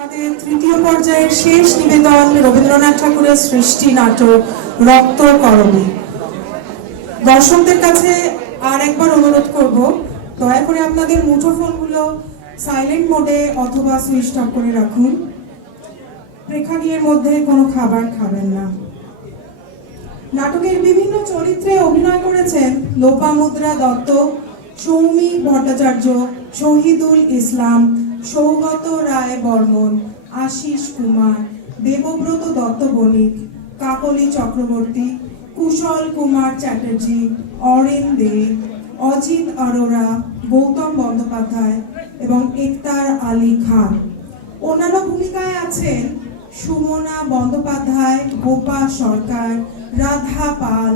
আমাদের তৃতীয় পর্যায়ের শেষ নিবেদন রবীন্দ্রনাথ ঠাকুরের সৃষ্টি নাটক রক্ত করবী। দর্শকদের কাছে আর একবার অনুরোধ করব, দয়া করে আপনাদের মুঠোফোনগুলো সাইলেন্ট মোডে অথবা সুইচ অফ করে রাখুন। প্রেক্ষাগৃহের মধ্যে কোনো খাবার খাবেন না। নাটকের বিভিন্ন চরিত্রে অভিনয় করেছেন লোপামুদ্রা দত্ত, সৌমিক ভট্টাচার্য, শহীদুল ইসলাম, সৌগত রায় বর্মন, আশিস কুমার, দেবব্রত দত্ত বণিক, কাকলি চক্রবর্তী, কুশল কুমার চ্যাটার্জি, অরেন দে, অজিত অরোরা, গৌতম বন্দ্যোপাধ্যায় এবং একতার আলী খান। অন্যান্য ভূমিকায় আছেন সুমনা বন্দ্যোপাধ্যায়, গোপা সরকার, রাধা পাল,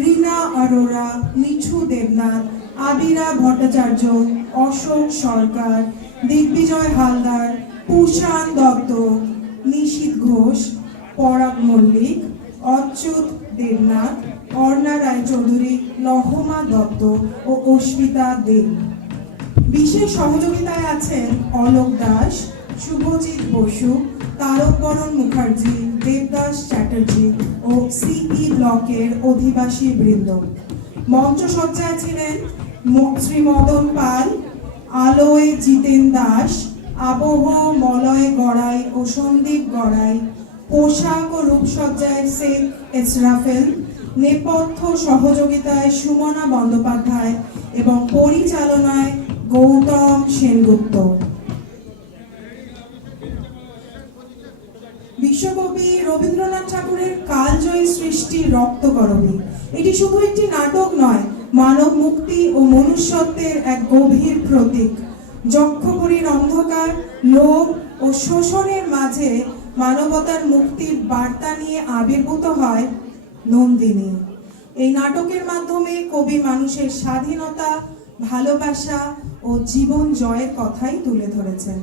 রীনা অরোরা, মিঠু দেবনাথ, আবিরা ভট্টাচার্য, অশোক সরকার, দিগ্বিজয় হালদার, পুষাণ দত্ত, নিশীথ ঘোষ, পরাগ মল্লিক, অচ্যুত দেবনাথ, অর্ণা রায়চৌধুরী, লহমা দত্ত ও অস্মিতা দেব। বিশেষ সহযোগিতায় আছেন অলোক দাস, শুভজিৎ বসু, তারকবরণ মুখার্জি, দেবদাস চ্যাটার্জি ও সিই ব্লকের অধিবাসী বৃন্দ। মঞ্চসজ্জায় ছিলেন শ্রী মদন পাল, আলোয় জিতেন দাস, আবহ মলয় গড়াই ও সন্দীপ গড়াই, পোশাক ও রূপসজ্জায় শেখ এসরাফেল, নেপথ্য সহযোগিতায় সুমনা বন্দ্যোপাধ্যায় এবং পরিচালনায় গৌতম সেনগুপ্ত। বিশ্বকবি রবীন্দ্রনাথ ঠাকুরের কালজয়ী সৃষ্টি রক্ত করবী এটি শুধু একটি নাটক নয়, মানব মুক্তি ও মনুষ্যত্বের এক গভীর প্রতীক। যক্ষপুরীর অন্ধকার, লোভ ও শোষণের মাঝে মানবতার মুক্তির বার্তা নিয়ে আবির্ভূত হয় নন্দিনী। এই নাটকের মাধ্যমে কবি মানুষের স্বাধীনতা, ভালোবাসা ও জীবন জয়ের কথাই তুলে ধরেছেন।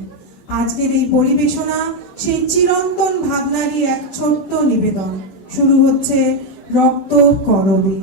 আজকের এই পরিবেশনা সেই চিরন্তন ভাবনারই এক ছোট্ট নিবেদন। শুরু হচ্ছে রক্ত করবী।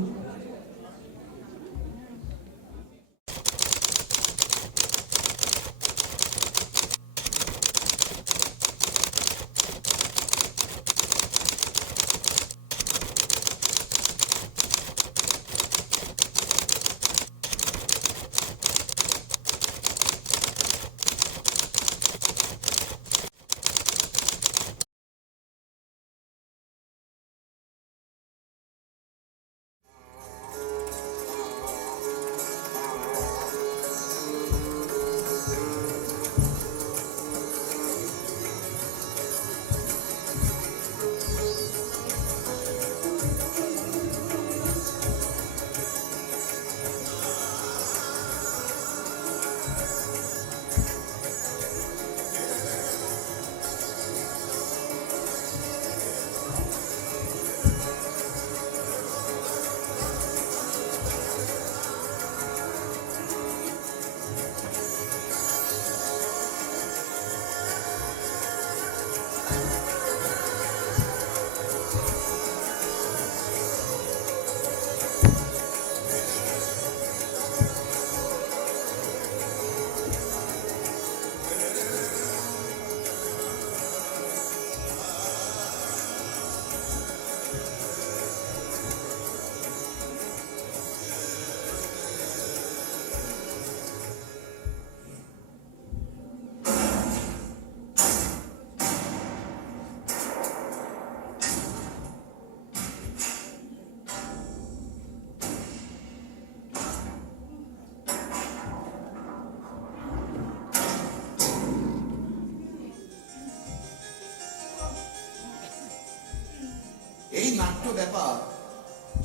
এই নাট্য ব্যাপার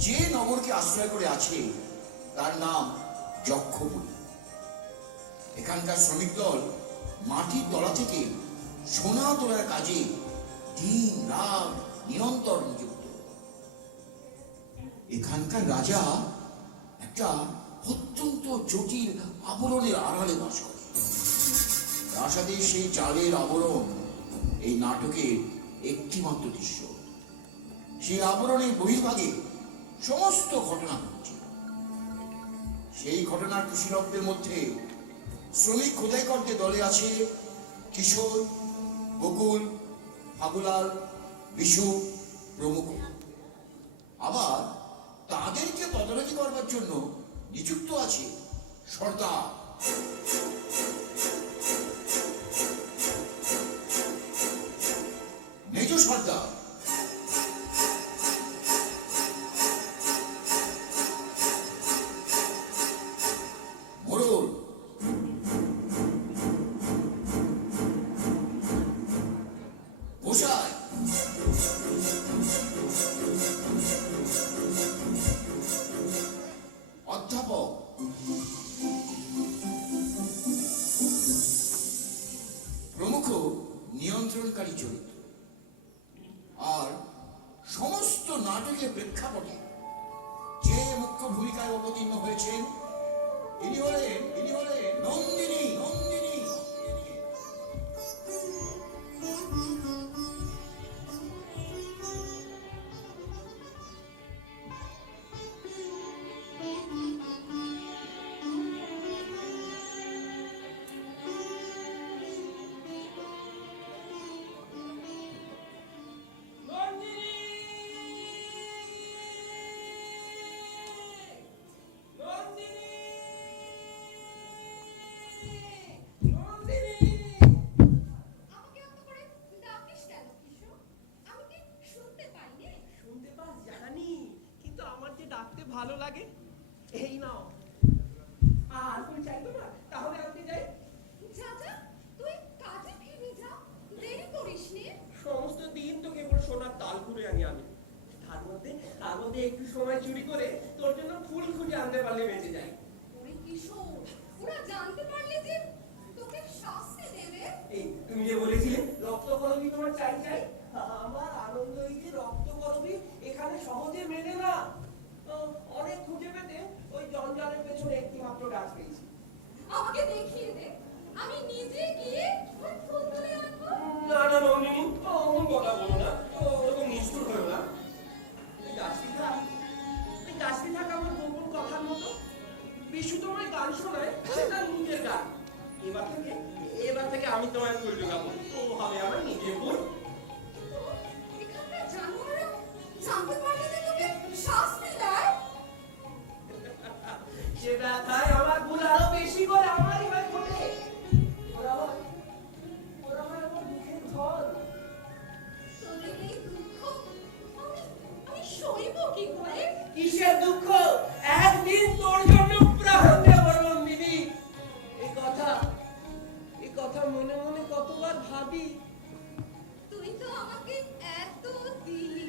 যে নগরকে আশ্রয় করে আছে তার নাম যক্ষপুরী। এখানকার শ্রমিক দল মাটির তলা থেকে সোনা তোলার কাজে দিন রাত নিরন্তর নিযুক্ত। এখানকার রাজা একটা অত্যন্ত জটিল আবরণের আড়ালে বাস করে। প্রাসাদের সেই চালের আবরণ এই নাটকের একটি মাত্র দৃশ্য। সেই আবরণের বহির্ভাগে সমস্ত ঘটনা ঘটছে। সেই ঘটনার কুশীলবদের মধ্যে শ্রমিক খোদাইকরদের দলে আছে কিশোর, বকুল, ফাগুলাল, বিশু প্রমুখ। আবার তাদেরকে তদারকি করবার জন্য নিযুক্ত আছে সর্দার। মেজ সর্দার, মোড়ল, গোসাই, অধ্যাপক, প্রমুখ নিয়ন্ত্রণকারী চরিত্র। আর সমস্ত নাটকের প্রেক্ষাপটে যে মুখ্য ভূমিকায় অবতীর্ণ হয়েছেন তিনি হলেন নন্দিনী। ভালো লাগে। এই নাও। আর তুমি চাইতো না? তাহলে আমি যাই। চাচা, তুই কাজে ফিরে যা, দেরি করিস নে। সমস্ত দিন তো কেবল সোনার তাল ঘুরে আনি আমি। তার মধ্যে একটু সময় চুরি করে তোর জন্য ফুল খুঁজে আনতে পারলে বেঁচে যাই। ওরে কিশোর, ওরা জানতে পারলে যে তোকে শাস্তি দেবে। এই তুমি যে বলেছিলে রক্তকরবী তোমার চাই। আমার আনন্দ এই যে রক্তকরবী এখানে সহজে মেলে না। অনেক খুঁজে পেতে ওই জঞ্জালের পেছনে একটি মাত্র গাছ পেয়েছি। আমাকে দেখিয়ে দে, আমি নিজে গিয়ে ওই ফুল তুলে আনবো। না নন্দিনী, অমন কথা বলো না, ওরকম নিষ্ঠুর হলো না। ওই গাছটি থাক আমার গোপন কথার মতো। বিশু তোমায় গান শোনায়, সেটা নিজের গান। এবার থেকে আমি তোমায় ফুল ঢোকাবো, ও হবে আমার নিজের ফুল। এখানকার জানোয়াররা জানতে পারলে যে তোকে শাস্তি দেয়। সেটা তাই আমার ভুল আরো বেশি করে আমারই হয় ঘটে। ওরা আমার দুঃখের ধন। তোদের এই দুঃখ আমি সইব কি করে? কিসের দুঃখ? একদিন তোর জন্য প্রাণ দেব নন্দিনী। এই কথা মনে মনে কতবার ভাবি। তুই তো আমাকে এত দিলি,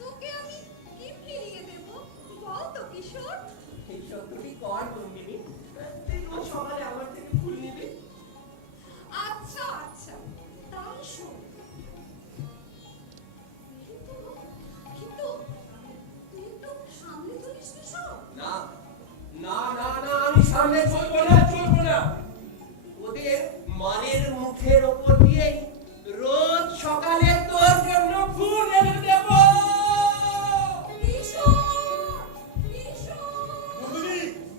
তোকে আমি কি ফিরিয়ে দেব বল তো কিশোর? এই সত্যি কর নন্দিনী, তুই রোজ সকালে আমার থেকে ফুল নিবি। আচ্ছা, তাই শোন। কিন্তু তুই তো সামনে চলিস কিশোর। না, আমি সামনে চলবো না। ওদের মানের মুখের ওপর দিয়েই রোজ সকালে তোর জন্য ফুল এনে দেব।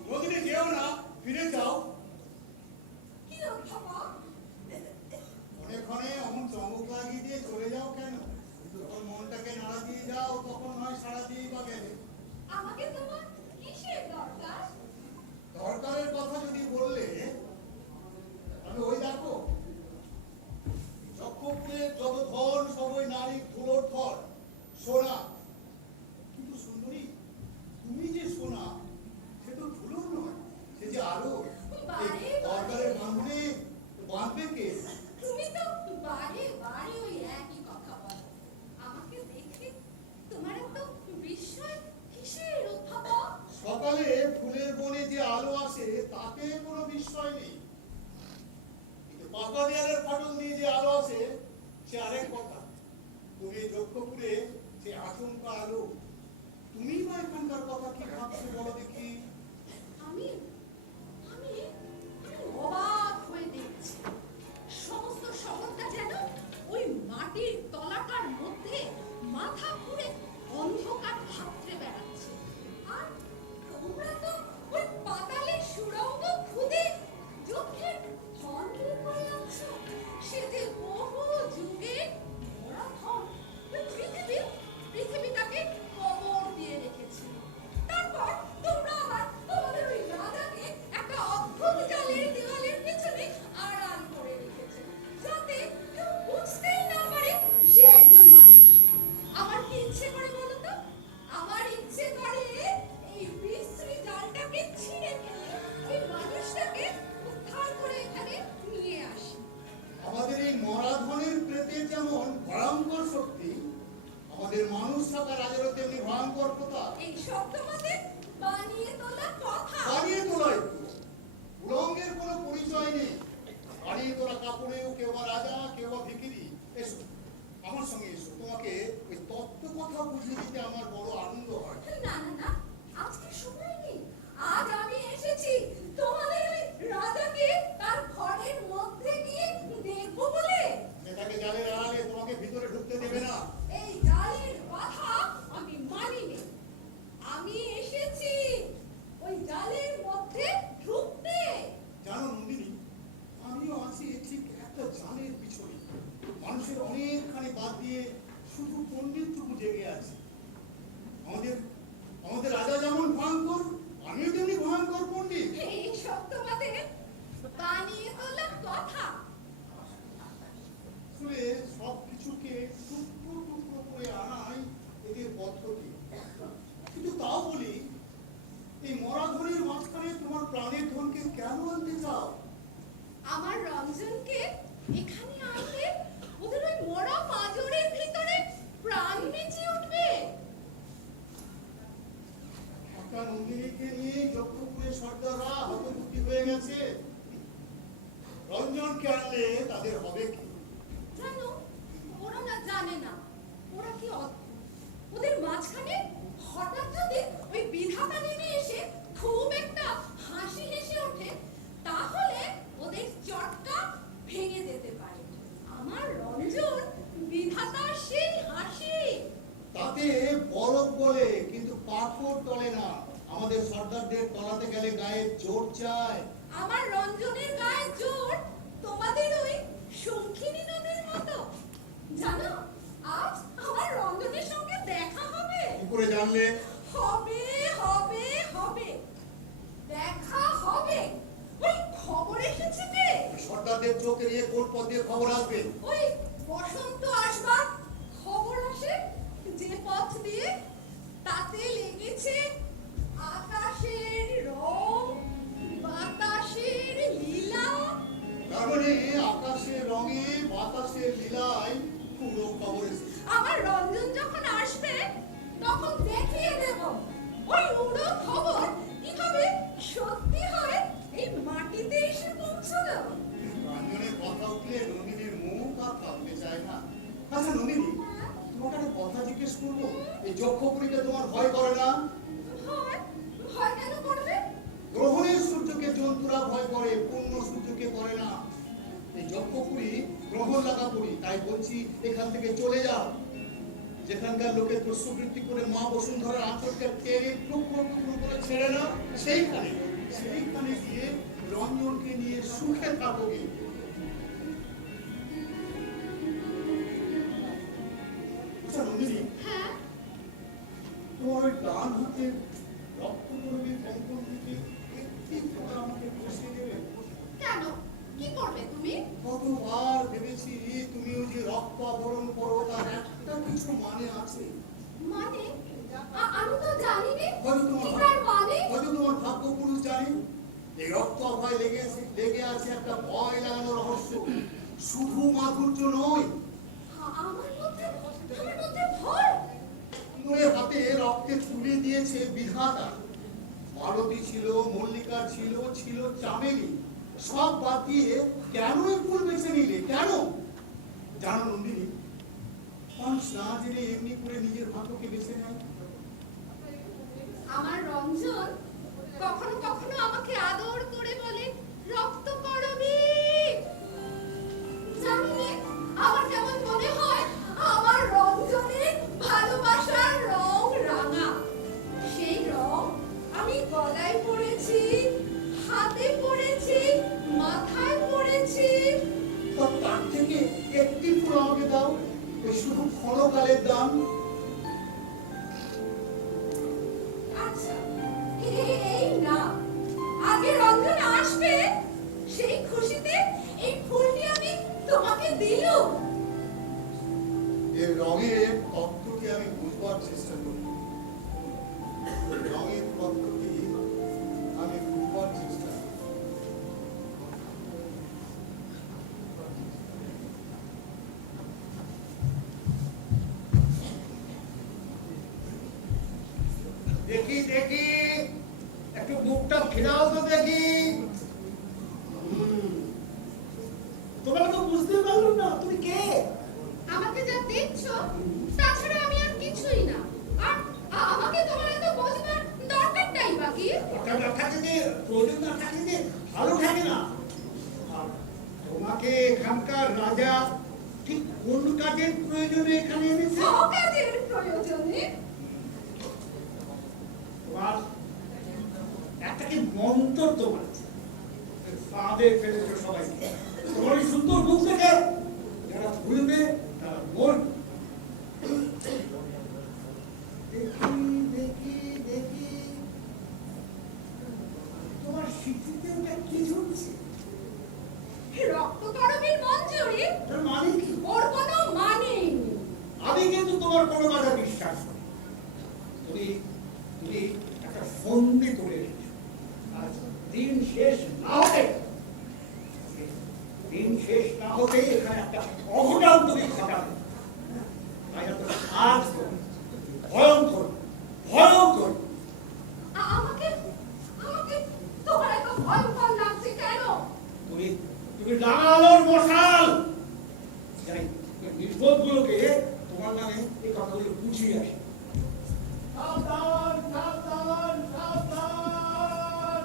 নন্দিনী যেও না, ফিরে যাও। কি রে বাবা? ক্ষণে অমন চমক লাগিয়ে দিয়ে চলে যাও কেন? যখন মনটাকে নাড়া দিয়ে যাও তখন হয় সাড়া দিয়েই বা গেলে। আমাকে তোমার কিসের দরকার? দরকারের কথা যদি বললে আমি ওই দেখো চক্রপুরে যত ধন সবই নারী ধুলোর ধর, সোনা। কিন্তু সুন্দরী, তুমি যে সোনা সে তো ধুলোর নয়, সে যে আলো। দরকারের বাঁধনে বাঁধবে কে? তুমি তো বারে ওই একই কথা বলো। আমাকে দেখে তোমার এত বিস্ময় কিসের উদ্ভাবক? সকালে ফুলের বনে যে আলো আসে তাতে কোনো বিস্ময় নেই, কিন্তু পাকা দেয়ালের ফাটল দিয়ে যে আলো আসে সে আরেক কথা। তুমি যক্ষপুরে সে আচমকা আলো, তুমি বা এখানকার কথা কি ভাবছো বলো দেখি? আমি অবাক হয়ে দেখছি, সমস্ত শহরটা যেন ওই মাটির তলাটার মধ্যে মাথা ঘুরে অন্ধকার ভাবতে বেড়াচ্ছে। আর তোমরা তো ওই পাতালের সুড়ঙ্গ খুদে যক্ষের ধন বের করে আনছো। সে যে বহু যুগে মানুষ থাকা রাজারও তেমনি ভয়ঙ্কর কথা। এইসব তোমাদের বানিয়ে তোলা কথা। বানিয়ে তোলা একটু উলঙ্গের কোনো পরিচয় নেই। বানিয়ে তোলা কাপড়েও কেউ বা রাজা কেউ বা ভিখিরি। এসো আমার সঙ্গে এসো, তোমাকে ওই তত্ত্ব কথা বুঝিয়ে দিতে আমার বড় আনন্দ হয়। না না না, আজকে সময় নেই। আজ আমি এসেছি তোমাদের ওই রাজাকে তার ঘরের মধ্যে গিয়ে দেখবো বলে। নেতাকে জালের আড়ালে তোমাকে ভিতরে ঢুকতে দেবে না। এই জালের কথা আমি মানিনি। আমি এসেছি ওই জালের মধ্যে ঢুকতে। জানো নন্দিনী, আমিও আছি ঠিক একটা জালের পিছনে। মানুষের অনেকখানি বাদ দিয়ে শুধু পণ্ডিতটুকু জেগে আছে। আমাদের আমাদের রাজা যেমন ভয়ঙ্কর, আমিও তেমনি ভয়ঙ্কর পণ্ডিত। এইসব তোমাদের বানিয়ে তোলা কথা। আসলে সব কিছুকে টুকরো টুকরো করে আনাই এদের পদ্ধতি। কিন্তু তাও বলি, এই মরা ধনের মাঝখানে তোমার প্রাণের ধনকে কেন আনতে চাও? আমার রঞ্জনকে এখানে আনলে ওদের ওই মরা পাঁজরের ভিতরে প্রাণ বেঁচে উঠবে। আপনার নন্দিনীকে নিয়ে যজ্ঞপুরের সর্দাররা হতবুদ্ধি হয়ে গেছে। রঞ্জনকে আনলে তাদের হবে কি? জানো, ওরা না জানে না ওরা কি অদ্ভুত। ওদের মাঝখানে হঠাৎ যদি ওই বিধাতা নেমে এসে খুব একটা হাসি হেসে ওঠে, তাহলে ওদের চটকা ভেঙে যেতে পারে। আমার রঞ্জন বিধাতার সেই হাসি। তাতে বরফ বলে কিন্তু পাথর টলে না। আমাদের সর্দারদের তলাতে গেলে গায়ে জোর চায়। আমার রঞ্জনের গায়ে জোর তোমাদের ওই শঙ্খিনী নদীর মতো। জানো, আজ আমার রঞ্জনের সঙ্গে দেখা হবে। কি করে জানলে? হবে হবে হবে, দেখা হবে। ওই খবর এসেছে যে সর্দারদের চোখ এড়িয়ে কোন পথ দিয়ে খবর আসবে? ওই বসন্ত আসবার খবর আসে যে পথ দিয়ে, তাতে লেগেছে আকাশের রং, বাতাসের লীলা। তার মানে আকাশের রঙে বাতাসের লীলায় পুরো খবর এসেছে। আমার রঞ্জন যখন আসবে তখন দেখিয়ে দেব ওই উড়ো খবর কিভাবে সত্যি হয় এই মাটিতে এসে পৌঁছলো। রঞ্জনের কথা উঠলে নন্দিনীর মুখ আর থাকতে চায় না। আচ্ছা নন্দিনী, তোমাকে একটা কথা জিজ্ঞেস করবো। এই যক্ষপুরীকে তোমার ভয় করে না? ভয়? ভয় কেন করবে? গ্রহণের সূর্যকে জন্তুরা ভয় করে, পূর্ণ সূর্যকে করে না। এই যক্ষপুরী গ্রহণ লাগা পুরী, তাই বলছি এখান থেকে চলে যাও। যেখানকার লোকে দস্যুবৃত্তি করে মা বসুন্ধরার আঁচলকে টেনে টুকরো টুকরো করে ছেড়ে না, সেইখানে গিয়ে রঞ্জনকে নিয়ে সুখে থাকোগে। আচ্ছা নন্দিনী, হ্যাঁ, তোমার ওই ডান হাতের রক্তকরবী কঙ্কন থেকে একটি ফোঁটা আমাকে বসিয়ে দেবে? কেন? কি করবে তুমি? কতবার ভেবেছি তুমিও যে রক্ত আবরণ করো তার একটা কিছু মানে আছে। মানে আমি তো জানি না হয়তো কি তোমার তার মানে। হয়তো তোমার ভাগ্য পুরুষ জানে। এই রক্ত অভয় লেগে আছে একটা ভয় লাগানো রহস্য। শুধু মাধুর্য নয়, আমার মধ্যে ভয়। সুন্দরের হাতে রক্তে তুলে দিয়েছে বিধাতা। মালতী ছিল, মল্লিকা ছিল, ছিল চামেলি। সব বাদ দিয়ে কেন এই ফুল বেছে নিলে? কেন জানো নন্দিনী, মানুষ না জেনে এমনি করে নিজের ভাগ্যকে বেছে নেয়। আমার রঞ্জন কখনো কখনো আমাকে আদর করে বলে রক্ত করবি। জানলে আমার কেমন মনে হয় আমার রঞ্জনের ভালোবাসার রং রাঙা। সেই রং আমি গলায় পরেছি, হাতে পরেছি, মাথায় পরেছি। তো তার থেকে একটি ফুল আমাকে দাও, ওই শুধু ক্ষণকালের দাম। আচ্ছা, এই না, আগে রঞ্জন আসবে, সেই খুশিতে এই ফুলটি আমি তোমাকে দিলুম। এর রঙের তত্ত্বকে আমি বুঝবার চেষ্টা করি। রঙের তত্ত্বটি আমি বুঝবার চেষ্টা করি। এখানকার রাজা ঠিক কোন কাজের প্রয়োজনে এখানে এনেছে? অকাজের প্রয়োজনে। তোমার একটা কি মন্তর তোমার ফাঁদে ফেলেছো সবাইকে। তোমার এই সুন্দর মুখ থেকে যারা ভুলবে তারা মরবে। দেখি দেখি দেখি তোমার স্মৃতিতে ওটা কি ঝুলছে? রক্তকরবীর মঞ্জুরি? তার মানে কি? ওর কোনো মানেই নেই। আমি কিন্তু তোমার কোনো কথা বিশ্বাস করি। তুমি তুমি একটা ফন্দি করে রেখেছো। আজ দিন শেষ না হতে এখানে একটা অঘটন তুমি ঘটাবে। তাই এত সাজ করো, ভয়ঙ্কর ভয়ঙ্কর। আমাকে আমাকে তোমার এত ভয়ঙ্কর লাগছে কেন? তুমি তুমি লাগালোর মশাল। যাই নির্বোধগুলোকে তোমার নামে এই কথাগুলো বুঝিয়ে আসে। সাবধান সাবধান সাবধান।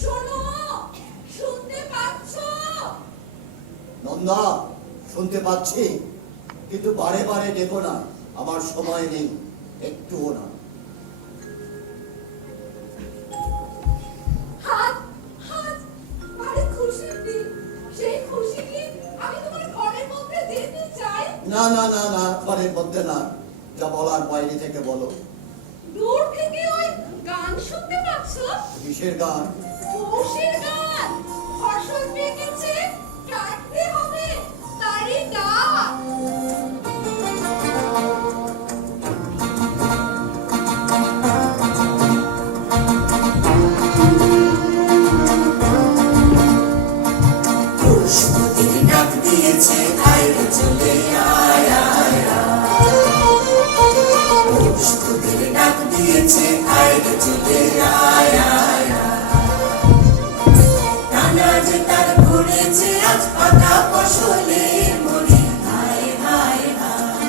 শোনো, শুনতে পাচ্ছ? নন্দা, শুনতে পাচ্ছি, কিন্তু বারে বারে ডেকো না, আমার সময় নেই, একটুও না। হাত হাত আরে খুশির দিন, সেই খুশি দিন আমি তোমার ঘরের মধ্যে যেতে চাই। না না না না, ঘরের মধ্যে না, যা বলার বাইরে থেকে বলো। দূর থেকে ওই গান শুনতে পাচ্ছ? কিসের গান? পৌষের গান। ফসল পেকেছে, কাটতে হবে, তারই গান। পুষ্পতির ডাক দিয়েছে আয় রে চলে আয় আয় আয়। পুষ্পতির ডাক দিয়েছে আয় রে চলে আয় আয় আয়। টানা যে তার ঘুরেছে আজ পাকা ফসলে মরি হায় হায় হায়।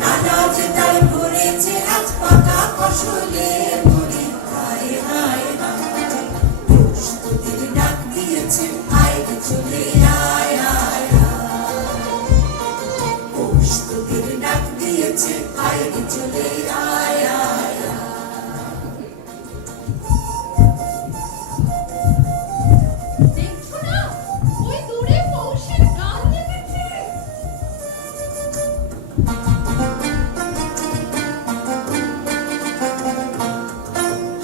টানা যে তার ঘুরেছে আজ পাকা ফসলে মরি হায় হায় হায়। পুষ্পতির ডাক দিয়েছে আয় রে চলে আয় আয় আয়। পুষ্পতির ডাক দিয়েছে আয় রে চলে আয় আয় আয়। দেখছো না ওই দূরে পৌষের গান লেগেছে।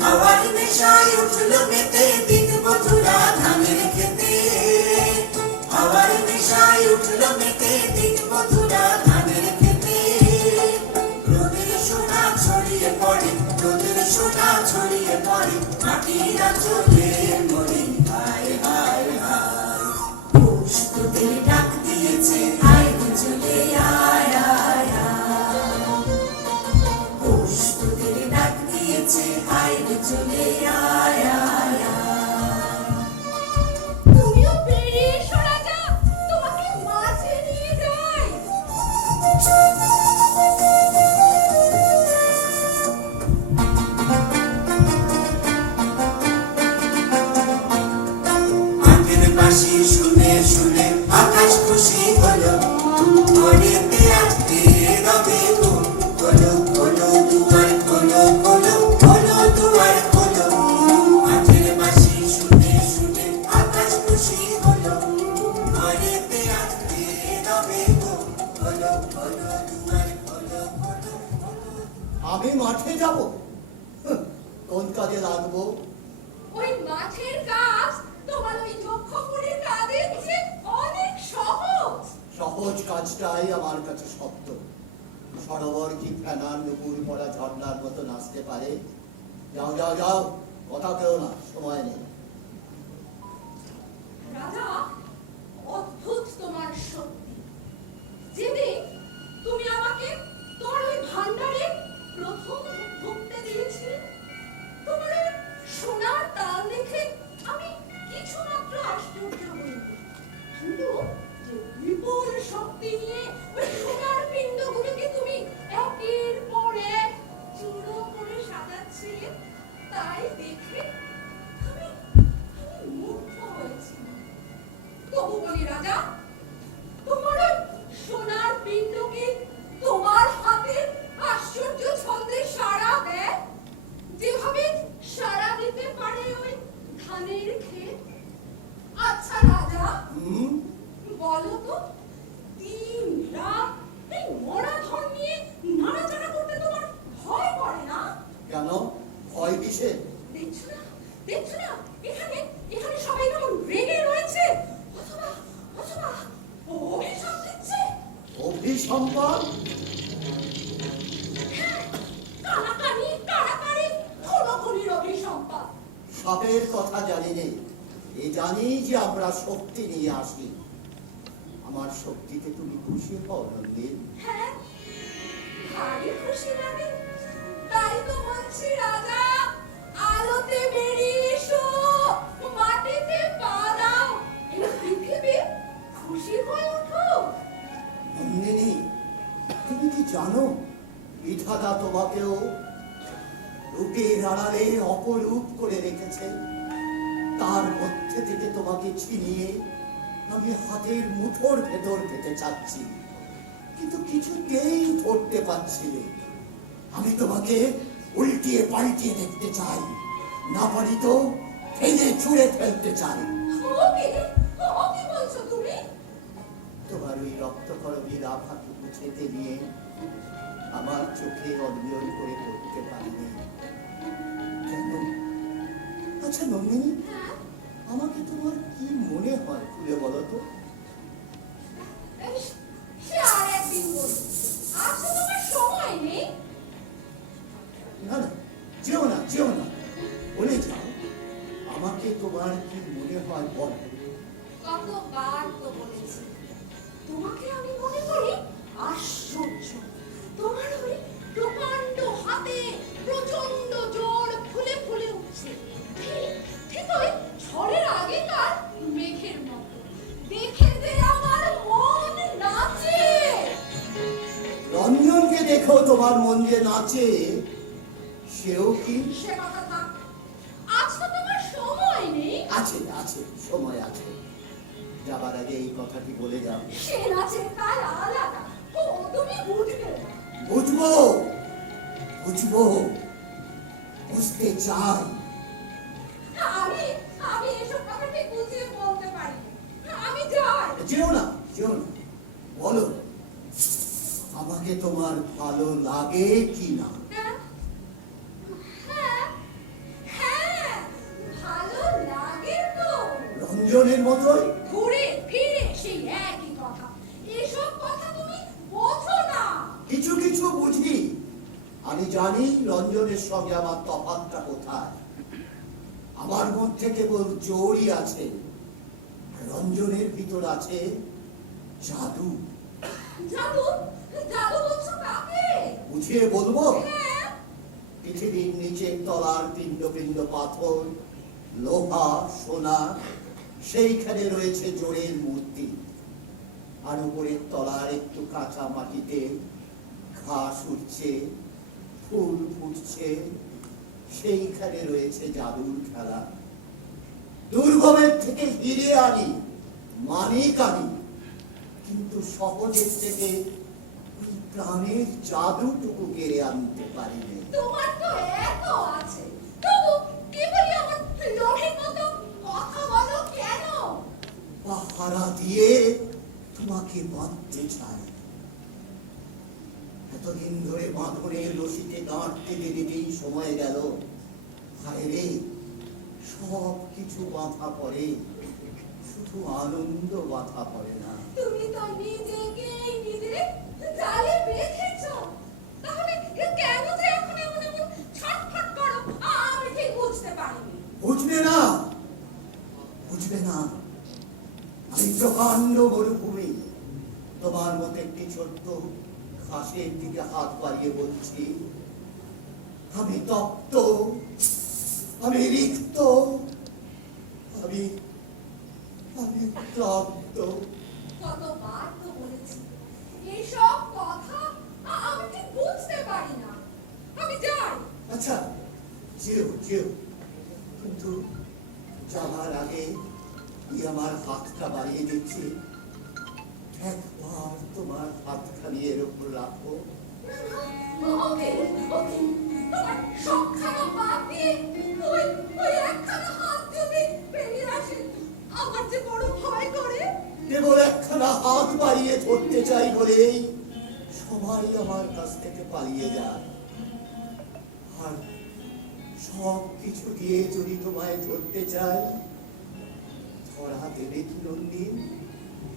হাওয়ার নেশায় উঠলো মেতে দিন বধুরা ধানের খেতে। হাওয়ার নেশায় উঠলো মেতে দিন বধুরা ধানের খেতে। রোদের সোনা ছড়িয়ে পড়ে, রোদের সোনা ছড়িয়ে পড়ে, মাটির আঁচলে মরি হায় হায় হায়। পুষ্পদের ডাক দিয়েছে আয় রে চলে আয় আয় আয়। পুষ্পদের ডাক দিয়েছে আয় রে চলে আয় আয় আয়। তুমিও বেরিয়ে এসো রাজা, তোমাকে মাঝে নিয়ে যাই। আগের বাঁশি শুনে শুনে আকাশ খুশি হলো। ঘরেতে আজকে রবে গো, খোলো খোলো দুয়ার খোলো খোলো খোলো দুয়ার খোলো। আগের বাঁশি শুনে শুনে আকাশ খুশি হলো। ঘরেতে আজকে রবে গো, খোলো খোলো দুয়ার খোলো খোলো খোলো। আমি মাঠে যাব? কোন কাজে লাগবো? ওই মাঠের কাজ তোমার ওই যক্ষপুরীর কাজের চেয়ে অনেক সহজ। সহজ কাজটাই আমার কাছে শক্ত। সরোবর কি ফেনার নুপুর পড়া ঝর্ণার মতো নাচতে পারে? যাও যাও যাও, কথা কেউ না, সময় নেই। রাজা, অদ্ভুত তোমার শক্তি। যেদিন তুমি আমাকে তোমার ওই ভান্ডারে প্রথম ঢুকতে দিয়েছিলে, তোমার ওই সোনার তাল দেখে আমি কিছুমাত্র আশ্চর্য হইনি। কিন্তু যে বিপুল শক্তি নিয়ে ওই সোনার পিণ্ডগুলোকে তুমি একের পর এক চূড়ো করে সাজাচ্ছিলে, তবু বলি রাজা, তোমার ওই সোনার পিণ্ডকে তোমার হাতে আশ্চর্য ছন্দে সাড়া দেয়, যেভাবে সাড়া দিতে পারে ওই ধানের ক্ষেত। আচ্ছা রাজা, হুম? বলো তো, দিন রাত এই মরা ধন নিয়ে নাড়াচাড়া করতে তোমার ভয় করে না? কেন? ভয় কিসে? দেখছো না, দেখছো না, এখানে এখানে সবাই কেমন রেগে রয়েছে, অথবা অথবা অভিশাপ দিচ্ছে। অভিসম্পাদ? হ্যাঁ, কানাকানি কানাকানি খুনোখুনির অভিসম্পাদ। সাপের কথা জানি নে, এ জানি যে আমরা শক্তি নিয়ে আসি। আমার শক্তিতে তুমি খুশি হও নন্দিন? হ্যাঁ, ভারী খুশি লাগে। তাই তো বলছি রাজা, আলোতে বেরিয়ে এসো, মাটিতে পা দাও, এই পৃথিবী খুশি হয়ে ওঠো। নন্দিনী, তুমি কি জানো বিধাতা তোমাকেও রূপের আড়ালে অপরূপ করে রেখেছে? তার মধ্যে থেকে তোমাকে ছিনিয়ে আমি হাতের মুঠোর ভেতর পেতে চাচ্ছি, কিন্তু কিছুতেই ধরতে পারছি না। আমি তোমাকে উল্টিয়ে পাল্টিয়ে দেখতে চাই, না পারি তো ফেলে ছুঁড়ে ফেলতে চাই। ওকে, ওকে বলছো তুমি? তোমার ওই রক্তকরবীর আভাটুকু ছেঁটে নিয়ে আমার চোখে অনিয়ন করে পড়তে পারিনি কেন? আচ্ছা নন্দিনী, হ্যাঁ, আমাকে তোমার কি মনে হয় খুলে বলো তো? সে আর একদিন বলবো, আজ তো তোমার সময় নেই। না না, যেও না, যেও না, বলে যাও আমাকে তোমার কি মনে হয় বলো। কতবার তো বলেছি, তোমাকে আমি মনে করি আশ্চর্য। তোমার ওই প্রকাণ্ড হাতে প্রচন্ড জোর ফুলে ফুলে উঠছে, ঠিক ঠিক ওই ঝড়ের আগেকার মেঘের মতো। দেখে যে আমার মন নাচে। রঞ্জনকে দেখো তোমার মন যে নাচে, সেও কি? সে কথা থাক, আজ তো তোমার সময় নেই। আছে আছে, সময় আছে। যাবার আগে এই কথাটি বলে যাও। সে নাচের তাল আলাদা, ও তুমি বুঝবে না। বুঝবো, বুঝবো, বুঝতে চাই। আমি আমি এসব কথা ঠিক বুঝিয়ে বলতে পারি না। আমি যাই। যেও না, যেও না, বলো আমাকে তোমার ভালো লাগে কি না? হ্যাঁ, হ্যাঁ, হ্যাঁ, ভালো লাগে তো। রঞ্জনের মতোই? ঘুরে ফিরে সেই একই কথা। এসব কথা তুমি বোঝো না। কিছু কিছু বুঝি। আমি জানি রঞ্জনের সঙ্গে আমার তফাৎটা কোথায়। আমার মধ্যে কেবল জোরই আছে, রঞ্জনের ভিতর আছে জাদু। জাদু, জাদু বলছো কাকে? বুঝিয়ে বলবো? হ্যাঁ, পৃথিবীর নিচের তলার পিণ্ড পিণ্ড পাথর, লোহা, সোনা, সেইখানে রয়েছে জোরের মূর্তি। আর উপরের তলার একটু কাঁচা মাটিতে ঘাস উঠছে, ফুল ফুটছে, সেইখানে রয়েছে জাদুর খেলা। দুর্গমের থেকে হিরে আনি, মানিক আনি, কিন্তু সহজের থেকে ওই প্রাণের জাদুটুকু কেড়ে আনতে পারিনি। তোমার তো এত আছে, তবু কেবলই আমার লোভের মতো কথা বলো কেন? পাহারা দিয়ে তোমাকে বাঁধতে চাই। এতদিন ধরে বাঁধনের রশিতে গাঁট টেনে দিতেই সময় গেল। হায় রে, সব কিছু বাঁধা পড়ে, শুধু আনন্দ বাঁধা পড়ে না। তুমি তো নিজেকেই নিজে জালে বেঁধেছো। তাহলে কেন যে এখন এমন এমন ছটফট করো, আমি ঠিক বুঝতে পারিনি। বুঝবে না, বুঝবে না। আমি প্রকাণ্ড মরুভূমি, তোমার মতো একটি ছোট্ট ঘাসের দিকে হাত বাড়িয়ে বলছি, আমি তপ্ত, আমি রিক্ত, আমি আমি ক্লান্ত। কতবার তো বলেছি, এইসব কথা আমি ঠিক বুঝতে পারি না। আমি যাই। আচ্ছা, যেও যেও, কিন্তু যাবার আগে এই আমার হাতটা বাড়িয়ে দিচ্ছি, একবার তোমার হাতখানি এর উপর রাখো। ওকে ওকে তোমার সবখানা বাদ দিয়ে ওই ওই একখানা হাত যদি বেরিয়ে আসে আমার যে বড় ভয় করে। কেবল একখানা হাত বাড়িয়ে ধরতে চাই বলেই সবাই আমার কাছ থেকে পালিয়ে যায়। আর সব কিছু দিয়ে যদি তোমায় ধরতে চাই, ধরা দেবে কি নন্দিন?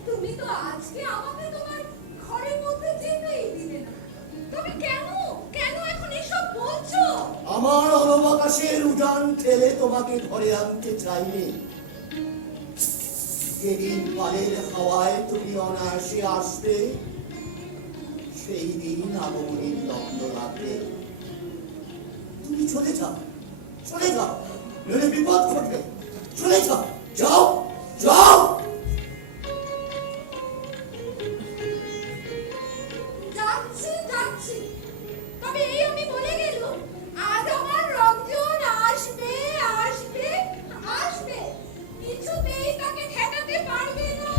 তুমি তো আজকে আমাকে তোমার ঘরের মধ্যে যেতেই দিলে না। তুমি কেন কেন এখন এসব বলছো? আমার অনবাকাশের উড়ান ঠেলে তোমাকে ঘরে আনতে চাইনি। যেদিন পালের হাওয়ায় তুমি অনায়াসে আসবে, সেই দিন আগমনীর লগ্ন লাগবে। তুমি চলে যাও, চলে যাও, নইলে বিপদ ঘটবে। চলে যাও, যাও, যাও। যাচ্ছি যাচ্ছি, তবে এই আমি বলে গেল আজ আমার রঞ্জন আসবে আসবে আসবে, কিছুতেই তাকে ঠেকাতে পারবে না।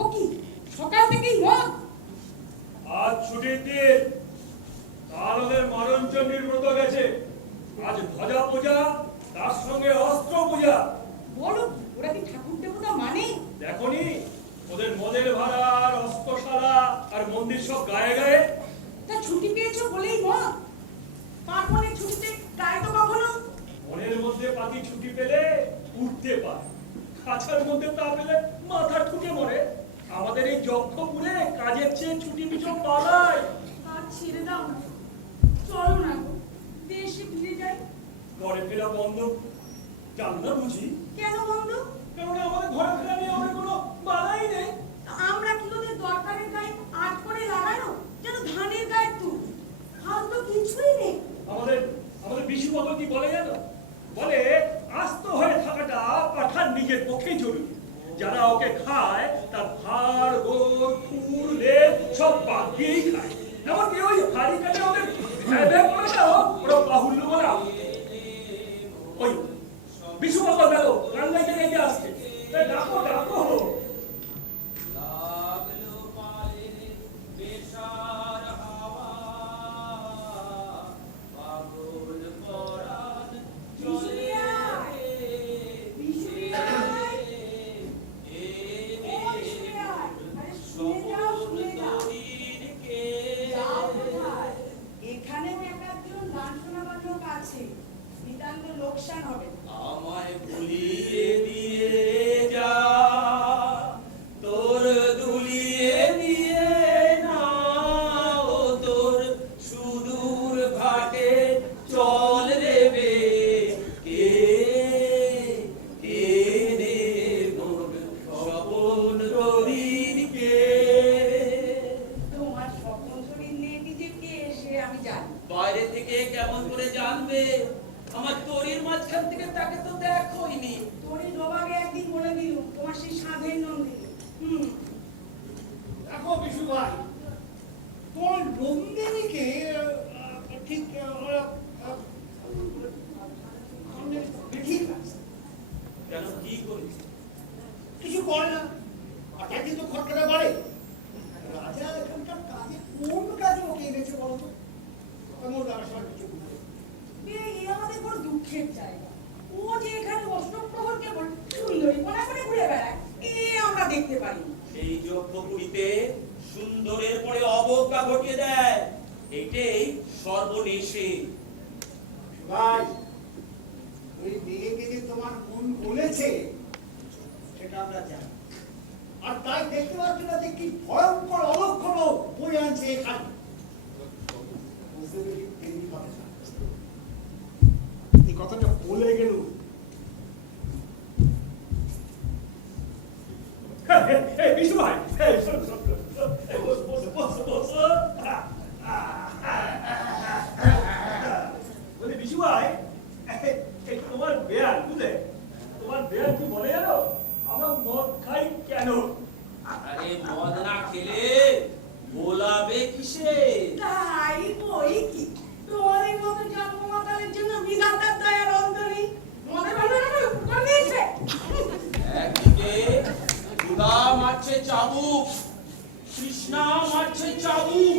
ও কি সকাল থেকেই মদ? আজ ছুটির দিন, কাল ওদের মরণচণ্ডীর ব্রত গেছে, আজ ধ্বজা পূজা, তার সঙ্গে অস্ত্র পূজা। বলো ওরা কি ঠাকুর দেবতা মানে? দেখনি ওদের মদের ভাড়ার অস্ত্রশালা আর মন্দির সব গায়ে গায়ে। তা ছুটি পেয়েছো বলেই মদ? পার্বণের ছুটিতে গায়ে তো কখনো? মনের মধ্যে পাতি ছুটি পেলে উঠতে পারে, খাঁচার মধ্যে তা পেলে মাথা ঠুকে মরে। আমাদের এই যক্ষপুরে কাজের চেয়ে ছুটি পিছন পালায়। আর ছেড়ে দাও না, চলো না গো, দেশে ফিরে যাই। ঘরে ফেরা বন্ধ, জানো না বুঝি? কেন বন্ধ? কেননা আমাদের ঘরে ফেরা নিয়ে আমাদের কোনো বাধাই নেই। আমরা কি ওদের দরকারের গায়ে আট করে লাগানো, যেন ধানের গায়ে তুল? হাল তো কিছুই নেই। আমাদের আমাদের বিশু বাবা কি বলে জানো? বলে আস্ত হয়ে থাকাটা পাঠান নিজের পক্ষেই জরুরি। যারা ওকে খায় তার হাড় গোড় ফুল লেপ সব বাদ দিয়েই খায়। এমনকি ওই হাড়ি কাটে ওদের ভ্যাবে করাটাও ওরা বাহুল্য বলা। ওই বিশু বাবা দেখো গান গাইতে গাইতে আসছে, তাই ডাকো ডাকো। এখানেও একজন গান শোনাবার লোক আছে, নিতান্ত লোকসান হবে। আমায় ভুলিয়ে দিয়ে যা, তোর দুলিয়ে দিয়ে না, ও তোর সুদূর ঘাটে চল দেবে কে, কে রে মোর স্বপন রবির কে। তোমার স্বপ্ন শরীর নিয়ে যে কে সে আমি জানি। বাইরে থেকে কেমন করে জানবে? আমার তরির মাঝখান থেকে তাকে তো দেখোইনি। তোরই ডোবাকে একদিন বলে দিল তোমার সেই সাধের নন্দিনী। দেখো বিশু ভাই, তোমার নন্দিনীকে ঠিক ঠিক আছে, কেন কি করিস? কিছু করে না, হঠাৎ কিন্তু খটকাটা বাড়ে। রাজা এখানকার কাজে কোন কাজে ওকে এনেছে বলতো? তেমন তারা সব কিছু বুঝে। এই আমাদের বড় দুঃখের জায়গা। ও যে এখানে অষ্টপ্রহর কেবল সুন্দরী কোনা করে ঘুরে বেড়ায়, এ আমরা দেখতে পারি। এই যজ্ঞপুরীতে সুন্দরের পরে অবজ্ঞা ঘটিয়ে দেয়, এটাই সর্বনেশে। ভাই, ওই মেয়েকে যে তোমার মন বলেছে সেটা আমরা জানি। আর তাই দেখতে পাচ্ছি না যে কি ভয়ঙ্কর অলক্ষণ বই আনছে এখানে। বুঝতে পেরেছি, দেরি হবে না। এই কথাটা বলে গেল। বিশু ভাই, বস বস বস বস। বলে বিশু ভাই, এই তোমার বেয়ার বুঝলে, তোমার বেয়ার কি বলে জানো, আমরা মদ খাই কেন? আরে মদ না খেলে গোলাবে কিসে? তাই বই কি তোমাদের মতো জন্মমাতালের জন্য বিধাতার দয়ার অন্তরী মনে ভালো না উপকার নিয়েছে। একদিকে ক্ষুধা মারছে চাবুক, তৃষ্ণা মারছে চাবুক,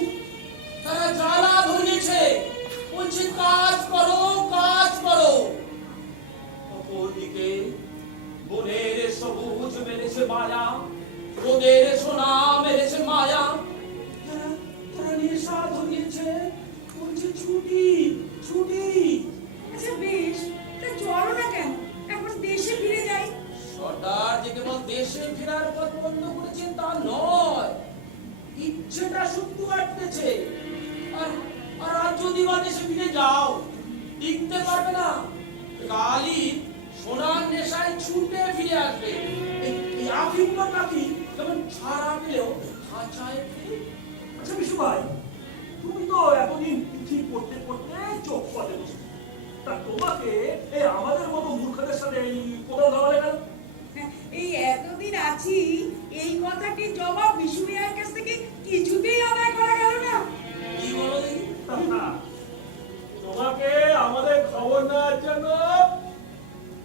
তারা জ্বালা ধরিয়েছে, বলছে কাজ করো কাজ করো। অপরদিকে বনের সবুজ মেরেছে মায়া, রোদের সোনা মেরেছে মায়া, তারা নেশা ধরিয়েছে, বলছে ছুটি ছুটি। আচ্ছা বেশ, তা চলো না কেন এখন দেশে ফিরে যাই। সর্দার যে কেবল দেশে ফেরার পথ বন্ধ করেছেন তা নয়, ইচ্ছেটা শুধু আটকেছে। আর আর আজ যদি বা দেশে ফিরে যাও, টিকতে পারবে না, কালই সোনার নেশায় ছুটে ফিরে আসবে। এই আফিমটা পাখি যেমন ছাড়া পেলেও খাঁচায় ফেলে। আচ্ছা বিশু ভাই, তুমি তো এতদিন চিঠি পড়তে পড়তে চোখ পাতে বসে, তা তোমাকে এই আমাদের মতো মূর্খদের সাথে এই কোথাও দেওয়া গেল? এই এতদিন আছি এই কথাটি জবাব বিশুরিয়ার কাছ থেকে কিছুতেই আদায় করা গেল না। কি বলো দেখি? তোমাকে আমাদের খবর নেওয়ার জন্য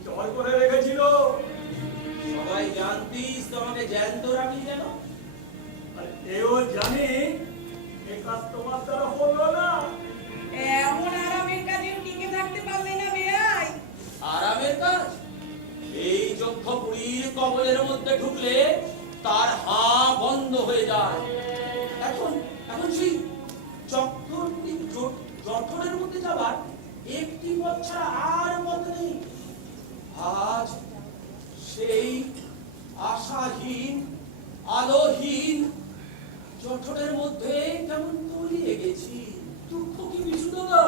জল করে রেখেছিল। সবাই জানতিস তোমাকে জ্যান্ত রাখি কেন? আর এও জানি এ কাজ তোমার দ্বারা হলো না। এমন আরামের কাজেও টিকে থাকতে পারলে না বেয়াই। আরামের কাজ? এই যক্ষপুরীর কবলের মধ্যে ঢুকলে তার হা বন্ধ হয়ে যায়। এখন এখন সেই জঠরের মধ্যে যাবার একটি পথ ছাড়া আর পথ নেই। আজ সেই আশাহীন আলোহীন জঠরের মধ্যে কেমন তলিয়ে গেছি। দুঃখ কি বিশু দাদা,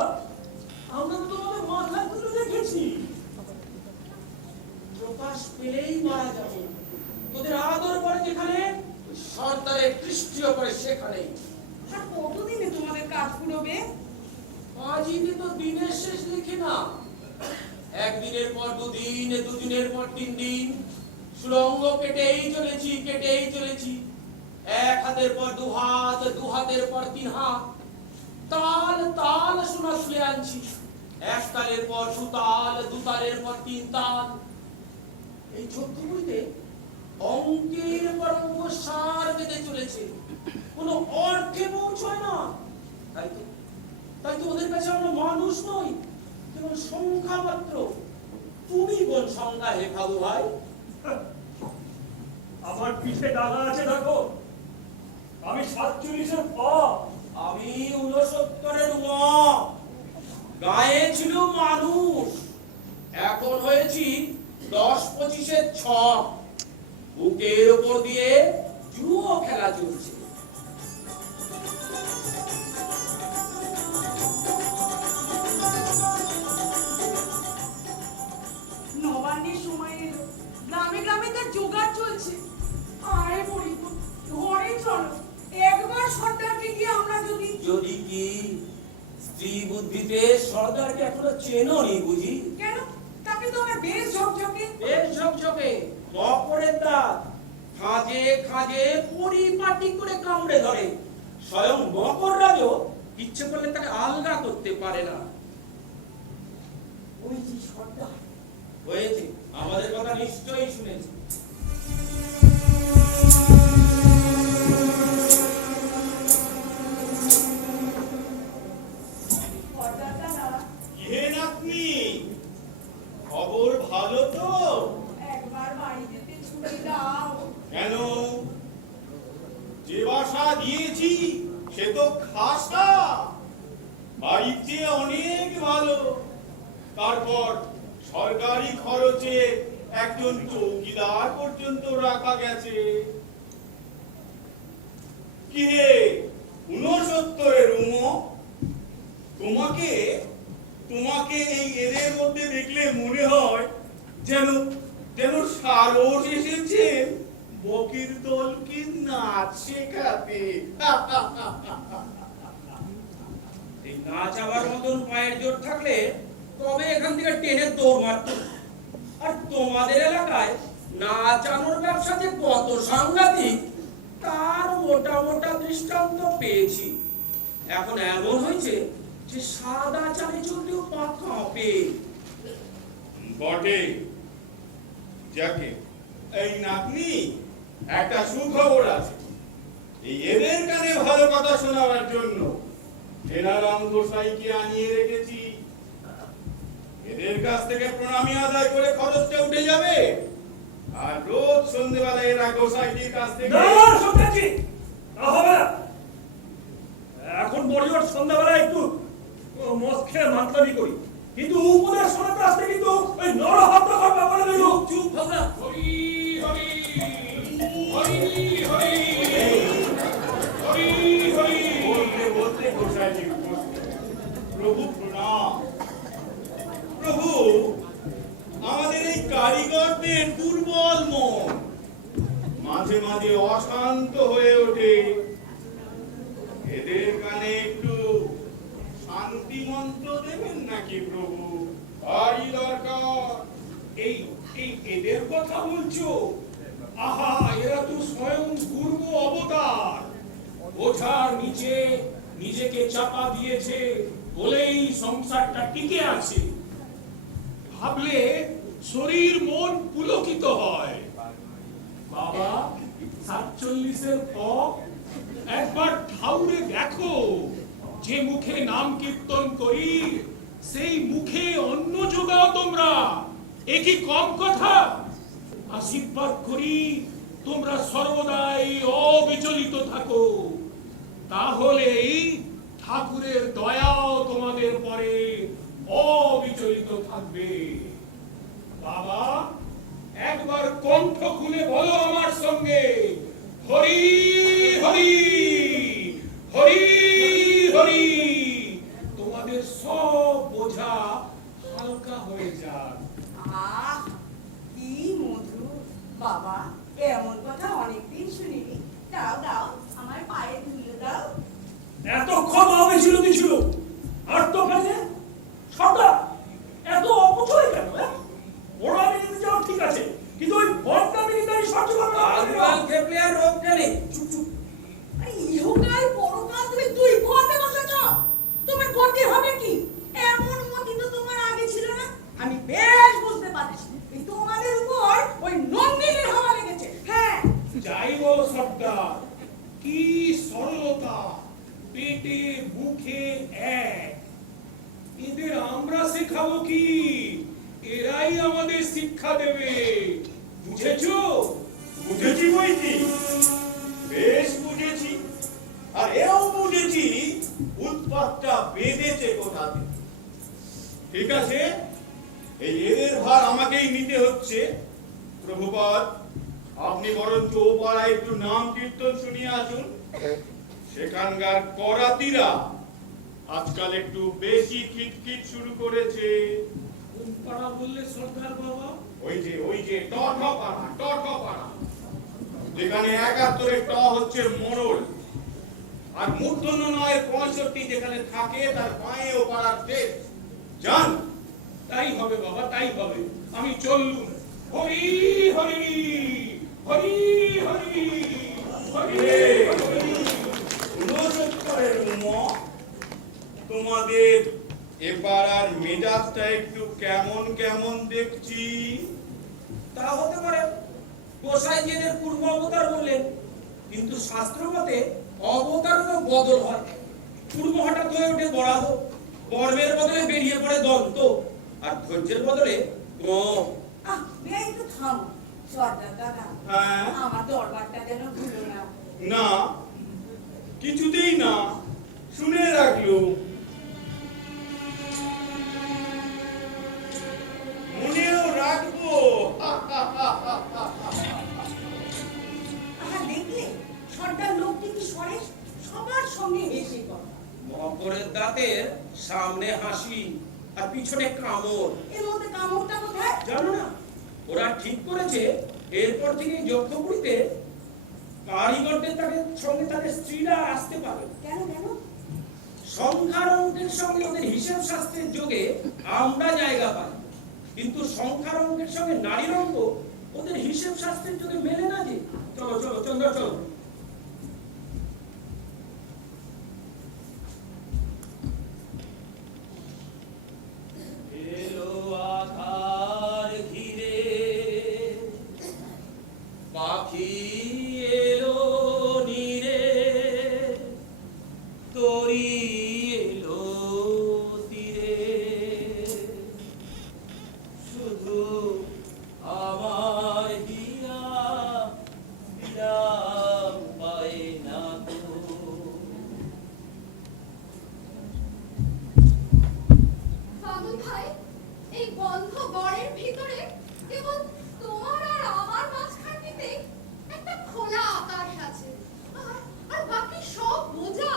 আমরা তো তোমাদের মাথা তুলে রেখেছি। প্রকাশ পেলেই মারা যাবো। তোদের আদর করে যেখানে, সর্দারের দৃষ্টিও করে সেখানে। আর কতদিনে তোমাদের কাজ ফুরবে? আজই তো দিনের শেষ লিখে না, একদিনের পর দুদিন, দুদিনের পর 3 দিন, সুড়ঙ্গ কেটেই চলেছি। এক হাতের পর 2 হাত, 2 হাতের পর 3 হাত, তাল তাল সোনা তুলে আনছি। এক তালের পর 2 তাল, 2 তালের পর 3 তাল। এই যজ্ঞপুরীতে অঙ্কের পর অঙ্ক সার বেঁধে চলেছে, কোনো অর্থে পৌঁছয় না। তাই তো ওদের কাছে আমরা মানুষ নই, কেবল সংখ্যা মাত্র। তুমি কোন সংখ্যা হে ভাবু ভাই? আমার পিঠে ডালা আছে দেখো, আমি 47-এর পা। আমি 69-এর মা। গায়ে ছিল মানুষ, এখন হয়েছি 10-25-এর ছ। বুকের উপর দিয়ে জুয়ো খেলা চলছে। নবান্নের সময় এলো, গ্রামে গ্রামে তার জোগাড় চলছে। আরে বলি তো, ঘরে চলো একবার সর্দারকে গিয়ে আমরা যদি যদি কি স্ত্রী বুদ্ধিতে সর্দারকে এখনো চেনোনি বুঝি? কেন, তাকে তো আমরা বেশ ঝকঝকে। বেশ ঝকঝকে, মকরের দাঁত, খাজে খাজে পরিপাটি করে কামড়ে ধরে। স্বয়ং মকররাজও ইচ্ছে করলে তাকে আলগা করতে পারে না। ওই যে সর্দার হয়েছে, আমাদের কথা নিশ্চয়ই শুনেছে। সর্দার দাদা, হে নাতনি, খবর ভালো তো? একবার বাড়ি যেতে ছুটি দাও। কেন? যে বাসা দিয়েছি সে তো খাসা, বাড়িতে অনেক ভালো। তারপর সরকারি খরচে একজন চৌকিদার পর্যন্ত রাখা গেছে। কি হে 69-এর উমো, তোমাকে তোমাকে এই এদের মধ্যে দেখলে মনে হয় যেন যেন সারস এসেছেন বকির দলকে নাচ শেখাতে। এই নাচ আবার মতন পায়ের জোর থাকলে তবে এখান থেকে টেনে দৌড় মারত। আর তোমাদের এলাকায় নাচানোর ব্যবসা যে কত সাংঘাতিক তার মোটা মোটা দৃষ্টান্ত পেয়েছি। এখন এমন হয়েছে যে সাদা চালে চলতেও পা কাঁপে। বটে। যাকে এই নাতনি, একটা সুখবর আছে। এই এদের কানে ভালো কথা শোনাবার জন্য জেনারাম গোসাইকে আনিয়ে রেখেছি। এদের কাছ থেকে প্রণামী আদায় করে খরচটা উঠে যাবে। আর রোজ সন্ধ্যেবেলা এরা গোসাইটির কাছ থেকে এখন বড়িওর সন্ধ্যাবেলা একটু মদ খেয়ে মাতলামি করি, কিন্তু উপদেশ শোনাতে আসতে কিন্তু ওই নরহত্যাকার ব্যাপারে চুপ হোক না। হরি হরি হরি হরি হরি হরি বলতে বলতে গোসাইজি উপস্থিত। প্রভু প্রণাম। প্রভু, আমাদের এই কারিগরদের দুর্বল মন মাঝে মাঝে অশান্ত হয়ে ওঠে। এদের কানে একটু শান্তি মন্ত্র দেবেন নাকি প্রভু? ভারী দরকার। এই এই এদের কথা বলছো? আহা, এরা তো স্বয়ং পূর্ব অবতার। বোঝার নিচে নিজেকে চাপা দিয়েছে বলেই সংসারটা টিকে আছে। ভাবলে শরীর মন পুলকিত হয়। বাবা 47-এর পর একবার ঠাউরে দেখো, যে মুখে নাম কীর্তন করি সেই মুখে অন্ন যোগাও তোমরা। এ কি কম কথা? আশীর্বাদ করি তোমরা সর্বদাই অবিচলিত থাকো, তাহলেই ঠাকুরের দয়াও তোমাদের পরে অবিচলিত থাকবে। বাবা, একবার কণ্ঠ খুলে বলো আমার সঙ্গে, হরি হরি হরি হরি। তোমাদের সব বোঝা হালকা হয়ে যাক। আহ, কি মধুর। বাবা, এমন কথা অনেকদিন শুনিনি। দাও দাও, আমার পায়ে ধুলো দাও। এতক্ষণ অবিচলিত ছিল, আর তো কাজে সবটা এত অপচয় কেন? ওরা মিলিতে যাও ঠিক আছে, কিন্তু ওই বড়টা মিলিটারি সহ্য করবে না। আজকাল খেপলে আর রোগ জানে। চুপ চুপ। আরে ইহকাল পরকাল তুমি দুই পথে বসেছ। তোমার গতি হবে কি? এমন মতি তো তোমার আগে ছিল না। আমি বেশ বুঝতে পারছি এই তোমাদের উপর ওই নন্দিনীর হাওয়া লেগেছে। হ্যাঁ, যাই বলো সর্দার, কি সরলতা, পেটে মুখে এক। এদের আমরা শেখাবো কি? এরাই আমাদের শিক্ষা দেবে। বুঝেছো? বুঝেছি বইকি, বেশ বুঝেছি। আর এও বুঝেছি উৎপাতটা বেঁধেছে কোথাতে। ঠিক আছে, এই এদের ভার আমাকেই নিতে হচ্ছে। প্রভুপাদ, আপনি বরঞ্চ ও পাড়ায় একটু নাম কীর্তন শুনিয়ে আসুন। সেখানকার করাতিরা আজকাল একটু বেশি খিটখিট শুরু করেছে। কোন পাড়া বললে সর্দার বাবা? ওই যে টঠ পাড়া, যেখানে 71 ট হচ্ছে মোড়ল, আর মূর্ধন্য 65 যেখানে থাকে তার পায়ে ও পাড়ার শেষ। জান, তাই হবে বাবা, তাই হবে। আমি চললুম। হরি হরি হরি হরি হরি হরি। গুণচক্করের তোমাদের এ পাড়ার মেজাজটা একটু কেমন কেমন দেখছি। তা হতে পারে গোসাই এদের পূর্ব অবতার বললেন, কিন্তু শাস্ত্র মতে অবতারেরও বদল হয়। পূর্ব হঠাৎ হয়ে ওঠে বরাহ, বর্মের বদলে বেরিয়ে পড়ে দন্ত, আর ধৈর্যের বদলে আহ, একটু থামো সর্দার দাদা। হ্যাঁ? আমার দরবারটা যেন ভুলো না। না, কিছুতেই না, শুনে রাখলো। মনেও রাখবো। আহা, দেখলে সর্দার লোকটি কি সরেস, সবার সঙ্গে হেসে কথা। মকরের দাঁতের সামনে হাসি আর পিছনে কামড়। এর মধ্যে কামড়টা কোথায়? জানো না, ওরা ঠিক করেছে এরপর থেকে যজ্ঞপুরীতে কারিগরদের সঙ্গে তাদের স্ত্রীরা আসতে পারে। কেন কেন? সংখ্যার অঙ্কের সঙ্গে ওদের হিসাব শাস্ত্রের যোগে আমরা জায়গা পাই, কিন্তু সংখ্যার অঙ্কের সঙ্গে নারীর অঙ্ক ওদের হিসাব শাস্ত্রের যোগে মেলে না যে। চলো চলো চন্দ্র চলো। এলো আধার ঘিরে পাখি এলো নীরে, তরি এলো তীরে, শুধু আমার হিয়া বিরাম পায় না গো। পাগল ভাই, এই বন্ধ গড়ের ভিতরে কেবল তোমার আর আমার মাঝখানটিতে একটা খোলা আকাশ আছে, আর বাকি সব বোঝা।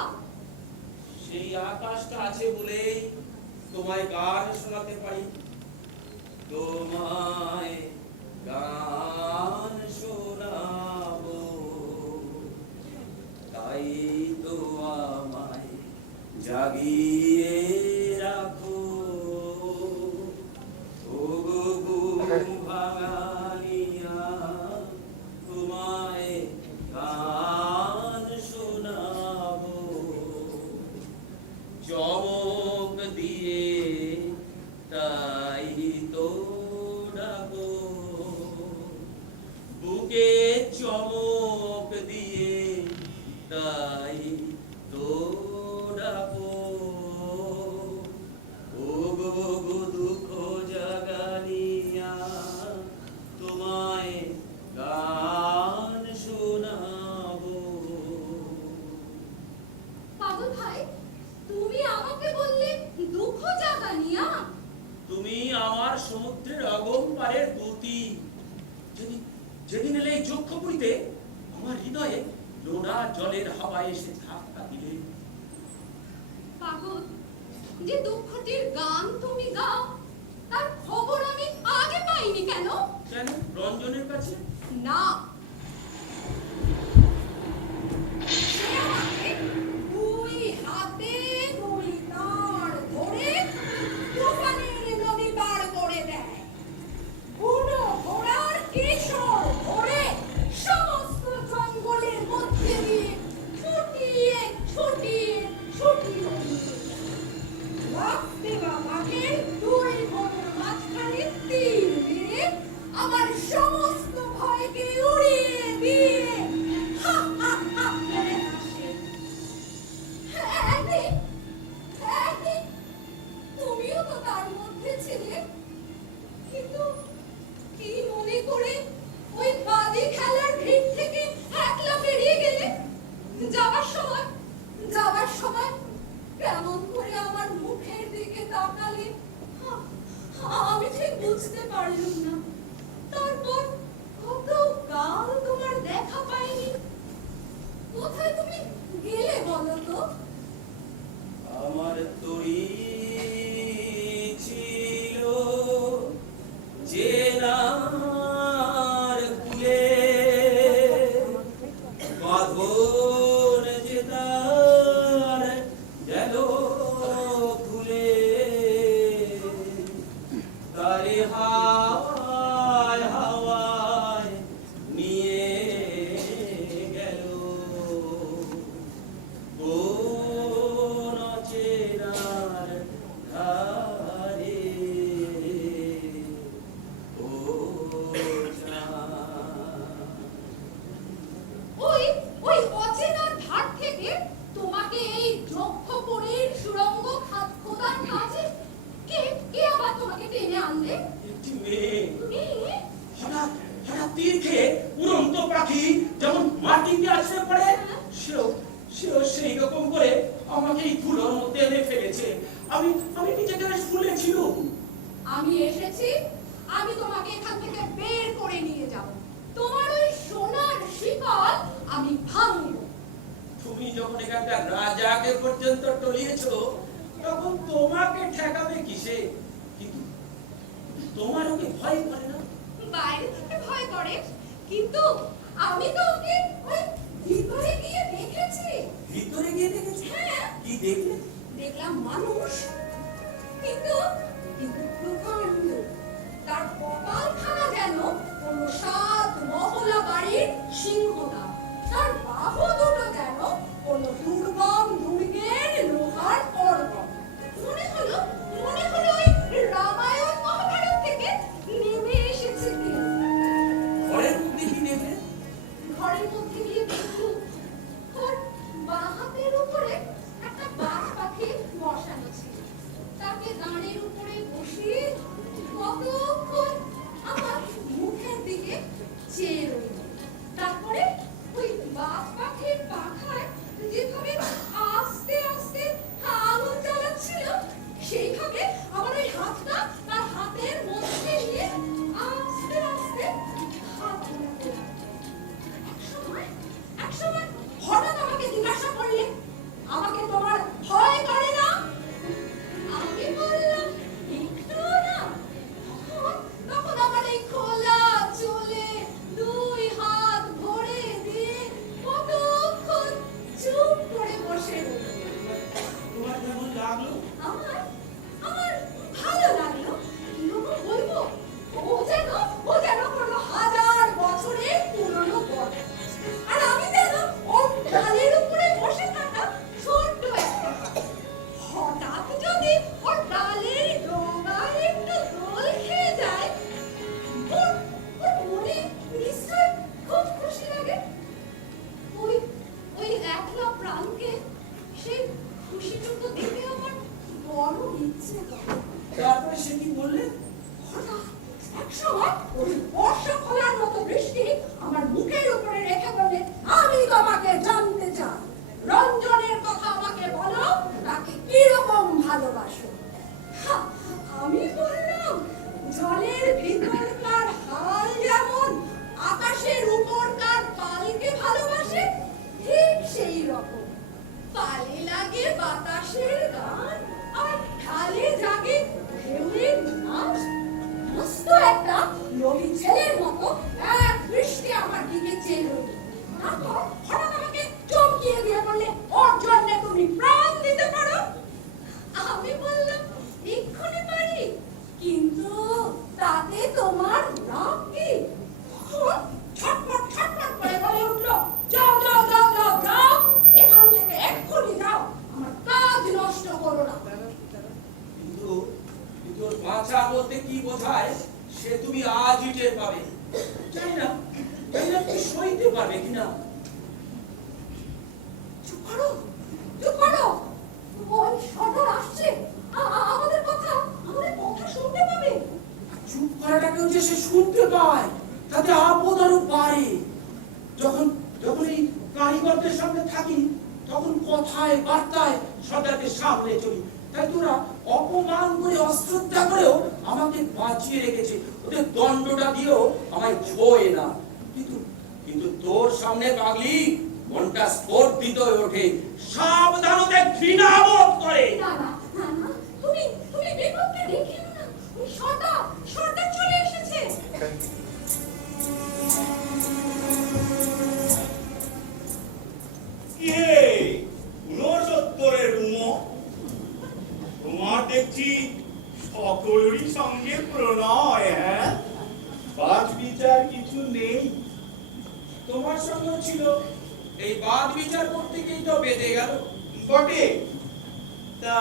সেই আকাশটা আছে বলেই তোমায় গান শোনাতে পারি, তোমায় গান শোনাবো, তাই তো আমায় জাগিয়ে রাখো। ও গো ঘুম ভাঙানিয়া, তোমায় গান শোনাবো, চমক দিয়ে তাই তো ডাকো, বুকে চমক দিয়ে তাই তো ডাকো। ও গো গো দুঃখ জাগানিয়া, তোমায় গান শোনাবো। পাগল ভাই, তুমি আমাকে বললে দুঃখ জাগানিয়া? তুমি আমার সমুদ্রের অগম পারের গতি। যেদিন এলে এই যক্ষপুরীতে আমার হৃদয়ে লোড়া জলের হাওয়ায় এসে ধাক্কা দিলে। পাগল, যে দুঃখটির গান তুমি গাও তার খবর আমি আগে পাইনি কেন? কেন, রঞ্জনের কাছে? না, সে আমাকে দুই হাতে দুই তার ধরে তুফানের নদী পার করে দেয়, বুনো ঘোড়ার কেশর ধরে সমস্ত জঙ্গলের মধ্যে দিয়ে ছুটিয়ে ছুটিয়ে ছুটিয়ে রাখতে বা মাঠের দুই ঘোড়ার মাঝখানে তীর মেরে আমার সমস্ত ভয়কে উড়িয়ে দিয়ে হা হা হা করে হাসে। একদিন তুমিও তো তার মধ্যে ছিলে, কিন্তু কি মনে করে ওই বাজি খেলার ভিড় থেকে একলা বেরিয়ে গেলে? যাবার সময় কেমন করে আমার মুখের দিকে তাকালে আমি ঠিক বুঝতে পারলাম না। তারপর কত কাল তোমার দেখা পাইনি। কোথায় তুমি গেলে বলো তো? আমার তরি ছিল জেলার কুলে, বাঁধন যে তার গেল খুলে, তারে হাওয়ায় হাওয়ায় নিয়ে গেল কোন অচেনার ধারে। ও ওই অচেনার ধার থেকে তোমাকে এই যক্ষপুরীর সুড়ঙ্গ খোদার কাজে কে আবার তোমাকে টেনে আনলে? একটি মেয়ে মেয়ে? হঠাৎ হঠাৎ তীর খেয়ে উড়ন্ত পাখি যেমন মাটিতে আছড়ে পড়ে, সেও সেই রকম করে আমাকে এই ধুলোর মধ্যে এনে ফেলেছে। আমি নিজেকে ফুলেছিল। আমি এসেছি, আমি তোমাকে এখান থেকে বের করে নিয়ে যাব। তোমার ওই সোনার শিকল আমি ভাঙব। তুমি যখন এখানকার রাজাকে পর্যন্ত টলিয়েছো, তখন তোমাকে ঠেকাবে কিসে? কিন্তু তোমার ওকে ভয় করে না? বাইরে থেকে ভয় করে, কিন্তু আমি তো ওকে ওই ভিতরে গিয়ে দেখেছি। ভিতরে গিয়ে দেখেছি? হ্যাঁ। কি দেখলে? দেখলাম মানুষ, কিন্তু কিন্তু প্রকাণ্ড। তার কপালখানা যেন কোনো 7 মহলা বাড়ির সিংহনা, তার বাহু দুটো যেন কোনো দুর্গম দুর্গের লোহার করগম। মনে হলো ওই রামায়ণ মহাভারত থেকে নেমে এসেছে কেউ। ঘরের মধ্যে কি নেবে? ঘরের মধ্যে গিয়ে দেখলুম ওর বাঁ হাতের উপরে একটা বাজ পাখি বসানো ছিল। তাকে দাঁড়ের উপরে বসিয়ে কতক্ষণ আমার মুখের দিকে চেয়ে রইল। তারপরে ওই বাজ পাখির পাখায় যেভাবে আস্তে আস্তে আগুন জ্বালাচ্ছিল, সেইভাবে আমার ওই হাতটা তার হাতের মধ্যে নিয়ে আস্তে আস্তে হাত ঘোরাতে লাগলো। একসময় হঠাৎ আমাকে জিজ্ঞাসা করলে, আমাকে তোমার ভয় করে না? আমি বললাম একটু না। তখন আমার এই খোলা চলে 2 হাত ভরে দিয়ে কতক্ষণ চুপ করে বসে রইল। তোমার কেমন লাগলো? আমার আমার ভালো লাগলো। কিরকম বলবো, ও যেন কোনো 1000 বছরের পুরনো বট, আর আমি যেন ওর ডালের উপরে বসে থাকা ছোট্ট একটা গাছ। হঠাৎ যদি ওর ডালের ডগায় একটু দোল খেয়ে যায়, ওর মনে নিশ্চয় খুব খুশি লাগে। ওই একলা প্রাণকে সেই খুশিটুকু দেখে আমার বড় ইচ্ছে করে। তারপরে সে কি বললে? হঠাৎ একসময় ওই বর্ষা খোলার মতো বৃষ্টি আমার মুখের উপরে রেখে বলে, আমি তোমাকে জানতে চাই, রঞ্জনের কথা আমাকে বলো, তাকে কিরকম ভালোবাসো। আমি বললাম, জলের ভিতরকার হাল যেমন আকাশের উপরকার পালকে ভালোবাসে, ঠিক সেই রকম। পালে লাগে বাতাসের গান, আর ঢালে জাগে ঢেউয়ের নাচ। মস্ত একটা লোভী ছেলের মতো এক দৃষ্টি আমার দিকে চেয়ে রইল। তারপর হঠাৎ আমাকে চমকিয়ে দিয়ে বললে, ওর জন্য তুমি প্রাণ দিতে পারো? আমি বললাম, এক্ষুনি পারি, কিন্তু তাতে তোমার লাভ কি? ছটফট ছটফট করে বলে উঠলো, যাও যাও যাও যাও যাও, এখান থেকে এক্ষুনি যাও, আমার কাজ নষ্ট করো না। কিন্তু তোর বাঁচা বলতে কি বোঝায় সে তুমি আজই টের পাবে। জানি না তুই সইতে পারবে কিনা। চুপ করো, চুপ করো, ওই সদর আসছে, আমাদের কথা শুনতে পাবে। চুপ করাটাকেও যে সে শুনতে পায়, তাতে আপদ আরো বাড়ে। যখন এই কারিগরদের সঙ্গে থাকি, তখন কথায় বার্তায় সদাকে সামনে চলি। তাই তোরা অপমান করে অশ্রদ্ধা করেও আমাকে বাঁচিয়ে রেখেছে। ওদের দণ্ডটা দিয়েও আমায় ছোঁয় না। কিন্তু তোর সামনে পাগলি মনটা স্ফূর্তিত হয়ে ওঠে, সাবধানতে ঘৃণা বোধ করে। না না না না, তুমি বিপদকে দেখে না, ওই সর্দার চলে এসেছে। কে পুনর্সত্তরের রুমো, তোমার দেখছি সকলেরই সঙ্গে প্রণয়। হ্যাঁ, বাদ বিচার কিছু নেই? তোমার সঙ্গেও ছিল, এই বাদ বিচার করতে গিয়েই তো বেঁধে গেল। বটে, তা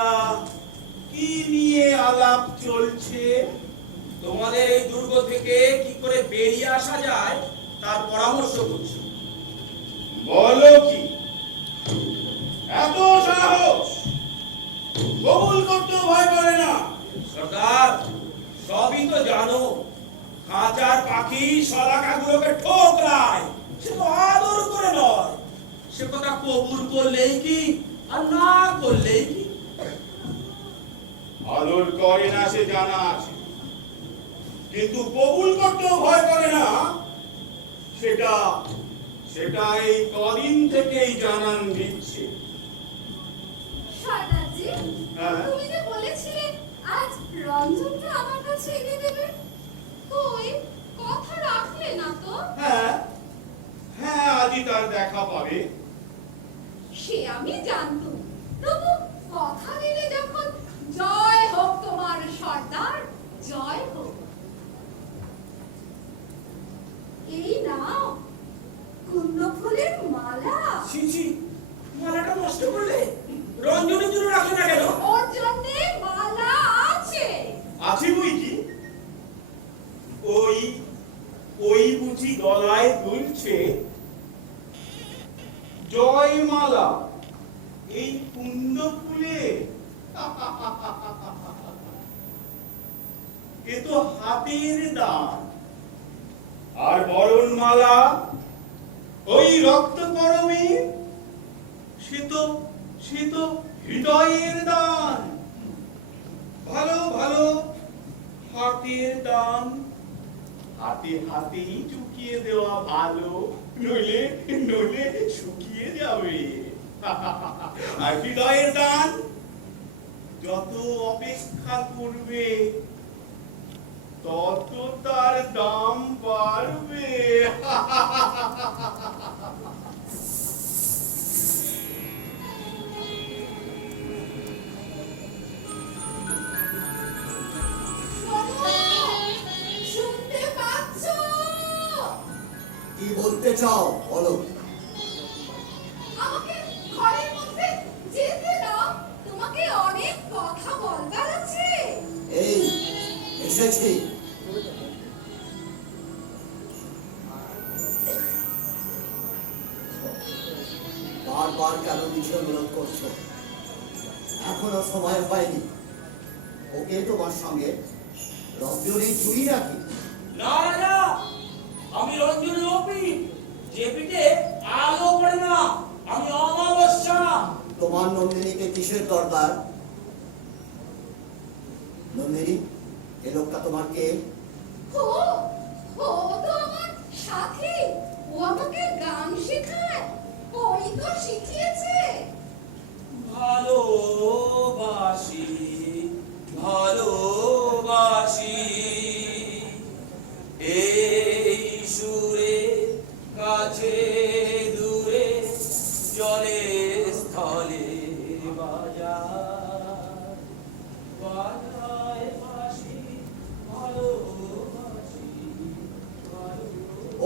কি নিয়ে আলাপ চলছে? তোমাদের এই দুর্গ থেকে কি করে বেরিয়ে আসা যায় তার পরামর্শ করছি। বলো কি, এত সাহস? কবুল করতে ভয় করে না? সরদার, সবই তো জানো, খাঁচার পাখি শলাকাগুলোকে ঠোকরায়, সে তো আদর করে নয়। সে কথা কবুল করলেই কি আর না করলেই কি? আদর করে না সে জানা আছে, কিন্তু কবুল করতেও ভয় করে না, সেটা এই কদিন থেকেই জানান দিচ্ছে। সর্দারজি, হ্যাঁ? তুমি যে বলেছিলে আজ রঞ্জনটা আমার কাছে এনে দেবে, কই কথা রাখলে না তো? হ্যাঁ হ্যাঁ, আজই তার দেখা পাবে। সে আমি জানতুম, তবু কথা দিলে ছি ছি, মালাটা নষ্ট করলে। রঞ্জনের জন্য রাখো না কেন? ওর জন্যে মালা আছে। আছে বই কি? ওই ওই বুঝি গলায় দুলছে জয়মালা এই কুন্দ ফুলে। এ তো হাতের দান। আর বরণমালা ওই রক্ত করমে, সে তো হৃদয়ের দান। ভালো ভালো হাতের দান, হাতে হাতেই চুকিয়ে দেওয়া ভালো, নইলে নইলে শুকিয়ে যাবে। আর হৃদয়ের দান যত অপেক্ষা করবে তত তার দাম বাড়বে। শুনতে পাচ্ছো? কি বলতে চাও বলো। আমাকে ঘরের মধ্যে যেতে দাও, তোমাকে অনেক কথা বলবার আছে। এই এসেছি। বারবার কেন মিছে অনুরোধ করছো? এখনো সময় হয়নি। ওকে তোমার সঙ্গে রঞ্জনী চুরি রাখি। না রাজা, আমি রঞ্জনের অপিঠ, যে পিঠে আলো পড়ে না। আমি অমাবস্যা। তোমার নন্দিনীকে কিসের দরকার? নন্দিনী, এ লোকটা তোমার কে? ও ও তো আমার সাথী, ও আমাকে গান শেখায়, ওই তো শিখিয়েছে। ভালোবাসি ভালোবাসি এই সুরে, কাছে দূরে, জলে স্থলে বাজায় বাঁশি। ভালোবাসি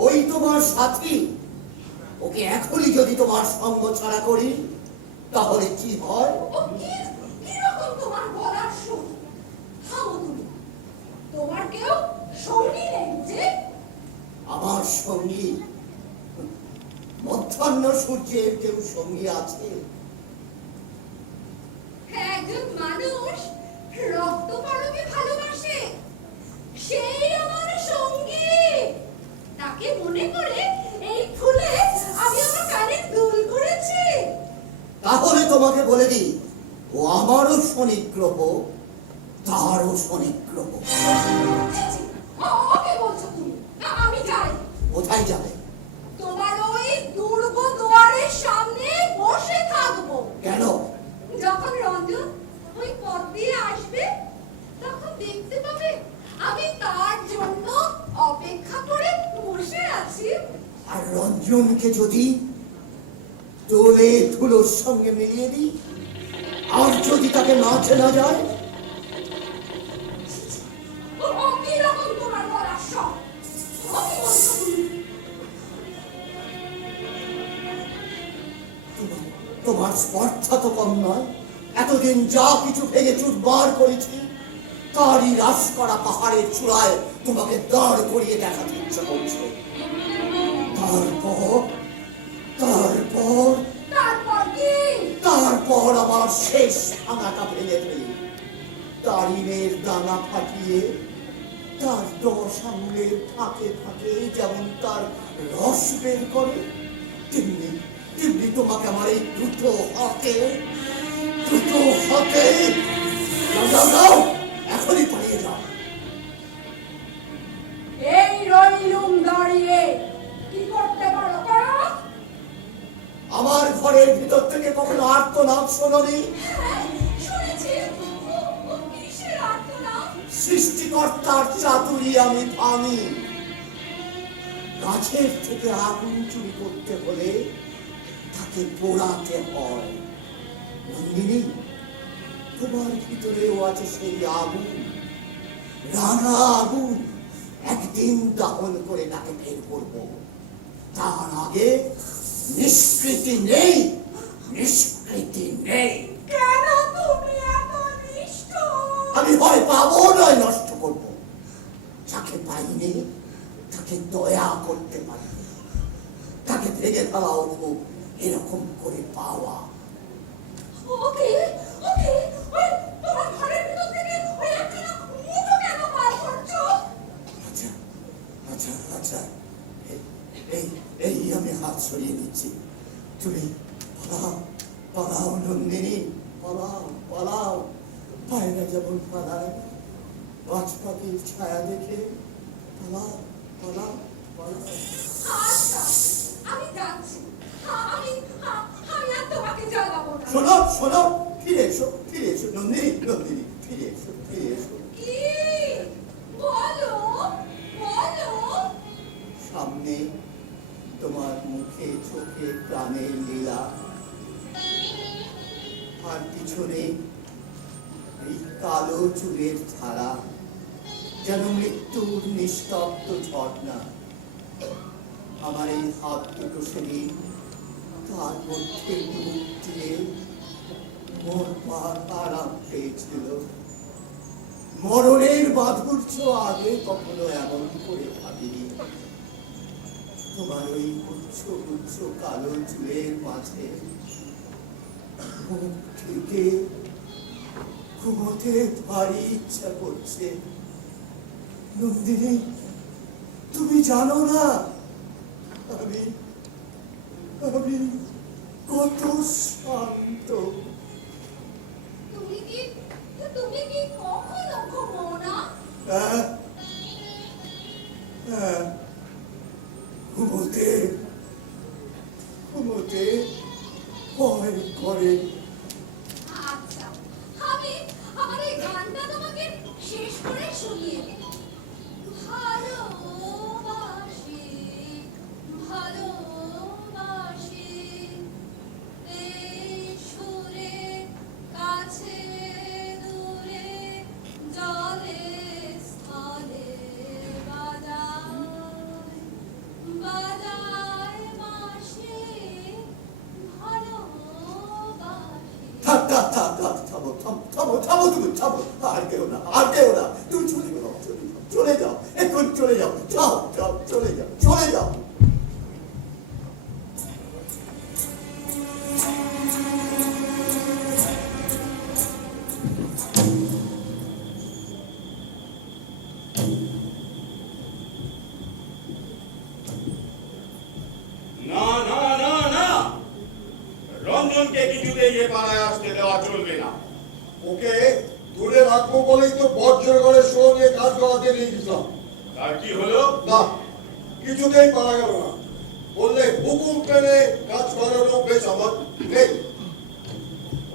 ওই তোমার সাথী। ওকে এখনই যদি তোমার সঙ্গ ছাড়া করি তাহলে কি হয়? ও কিরকম তোমার বলার সুর? থামো তুমি, তোমার কেউ সঙ্গী নেই যে? আমার সঙ্গী? মধ্যাহ্ন সূর্যের কেউ সঙ্গী আছে? একজন মানুষ রক্ত পরকে ভালোবাসে, সেই আমার সঙ্গী। তাকে মনে করে এই ফুলে আমি আমার কানের দুল করেছি। তাহলে তোমাকে বলে দিই, ও আমারও শনিগ্রহ, তারও শনিগ্রহ। ছি, ছি, ওকে বলছো তুমি? আমি যাই। কোথায় যাবে? তোমার ওই দুর্গ দুয়ারের সামনে বসে থাকবো। কেন? যখন রঞ্জন ওই পথ দিয়ে আসবে তখন দেখতে পাবে আমি তার জন্য অপেক্ষা করে বসে আছি। আর রঞ্জনকে যদি তোলে ধুলোর সঙ্গে মিলিয়ে দিই, আর যদি তাকে না চেনা যায়? ও কিরকম তোমার বলার সব? ওকে বলছো তুমি? তোমার স্পর্ধা তো কম নয়। এতদিন যা কিছু ভেঙে চুরমার করেছি তারই হ্রাস করা পাহাড়ের চূড়ায় তোমাকে দাঁড় করিয়ে দেখাতে ইচ্ছা করছে। তারপর তারপর তারপর কি? তারপর আমার শেষ ভাঙাটা ভেঙে ফেলি, তারিমের দানা ফাটিয়ে তার 10 আঙুলের ফাঁকে ফাঁকে যেমন তার রস বের করে, তেমনি তেমনি তোমাকে আমার এই দুটো হাতে যাও যাও যাও, এখনই পালিয়ে যাও। এই রইলুম দাঁড়িয়ে, কি করতে পারো করো। আমার ঘরের ভিতর থেকে কখনো আর্তনাদ শোনোনি? হ্যাঁ, শুনেছি। ও কিসের আর্তনাদ? সৃষ্টিকর্তার চাতুরি আমি ভাঙি। গাছের থেকে আগুন চুরি করতে হলে তাকে পোড়াতে হয়। নন্দিনী, তোমার ভিতরেও আছে সেই আগুন, রাঙা আগুন। একদিন দহন করে তাকে বের করবো। তার আগে নিষ্কৃতি নেই, নিষ্কৃতি নেই। কেন তুমি এত নিষ্ঠুর? আমি হয় পাবো নয় নষ্ট করবো। যাকে পাইনি তাকে দয়া করতে পারি, তাকে ভেঙে ফেলাও খুব এরকম করে পাওয়া। ওকে ওকে, ওই তোমার ঘরের ভিতর থেকে ওই একখানা মুঠো কেন বার করছো? আচ্ছা আচ্ছা আচ্ছা, এই এই আমি হাত সরিয়ে নিচ্ছি। তুমি পালাও পালাও নন্দিনী, পালাও পালাও। পায়রা যেমন পালায় গাছ পাখির ছায়া দেখে, পালাও পালাও পালাও। আচ্ছা আমি যাচ্ছি, আমি আমি আর তোমাকে জ্বালাবো না। শোনো শোনো, ফিরে এসো ফিরে এসো নন্দিনী, নন্দিনী ফিরে এসো ফিরে এসো। কি বলো বলো? সামনে তোমার মুখে চোখে প্রাণের লীলা, আর পিছনে এই কালো চুলের ধারা, যেন মৃত্যুর নিস্তব্ধ ঝর্ণা। আমার এই হাত দুটো সেদিন তার মধ্যে ডুব দিয়ে মোর পা আরাম পেয়েছিল। মরণের মাধুর্য আগে কখনো এমন করে ভাবিনি। তোমার ওই উচ্চ উচ্চ কালো চুলের মাঝে মুখ থেকে ঘুমোতে ভারী ইচ্ছা করছে। নন্দিনী, তুমি জানো না আমি আমি কত শান্ত। তুমি কি কখনো ঘুমো না? হ্যাঁ হ্যাঁ, ঘুমোতে ঘুমোতে ভয় করে। আচ্ছা, আমি আমার এই গানটা তোমাকে শেষ করে শুনিয়ে দিই। ভালোবাসি ভালোবাসি এই সুরে কাছে দূরে জলে স্থলে বাজায় বাজায় বাঁশি ভালোবাসি। থাক থাক থাক থাক, থামো থামো থামো থামো, তুমি থামো। আর কেউ না আর কেউ না, তুমি চলে যাও চলে যাও চলে যাও, এখন চলে যাও, যাও যাও চলে যাও চলে যাও। না না না না, রঞ্জনকে কিছুতেই এ পাড়ায় আসতে দেওয়া চলবে না। ওকে দূরে রাখবো বলেই তো বজ্র করে সঙ্গে কাজ করাতে নিয়ে গেছিলাম। তার কি হলো? না, কিছুতেই পারা গেল না। বললে হুকুম পেলে কাজ করানো বেশ আমার নেই।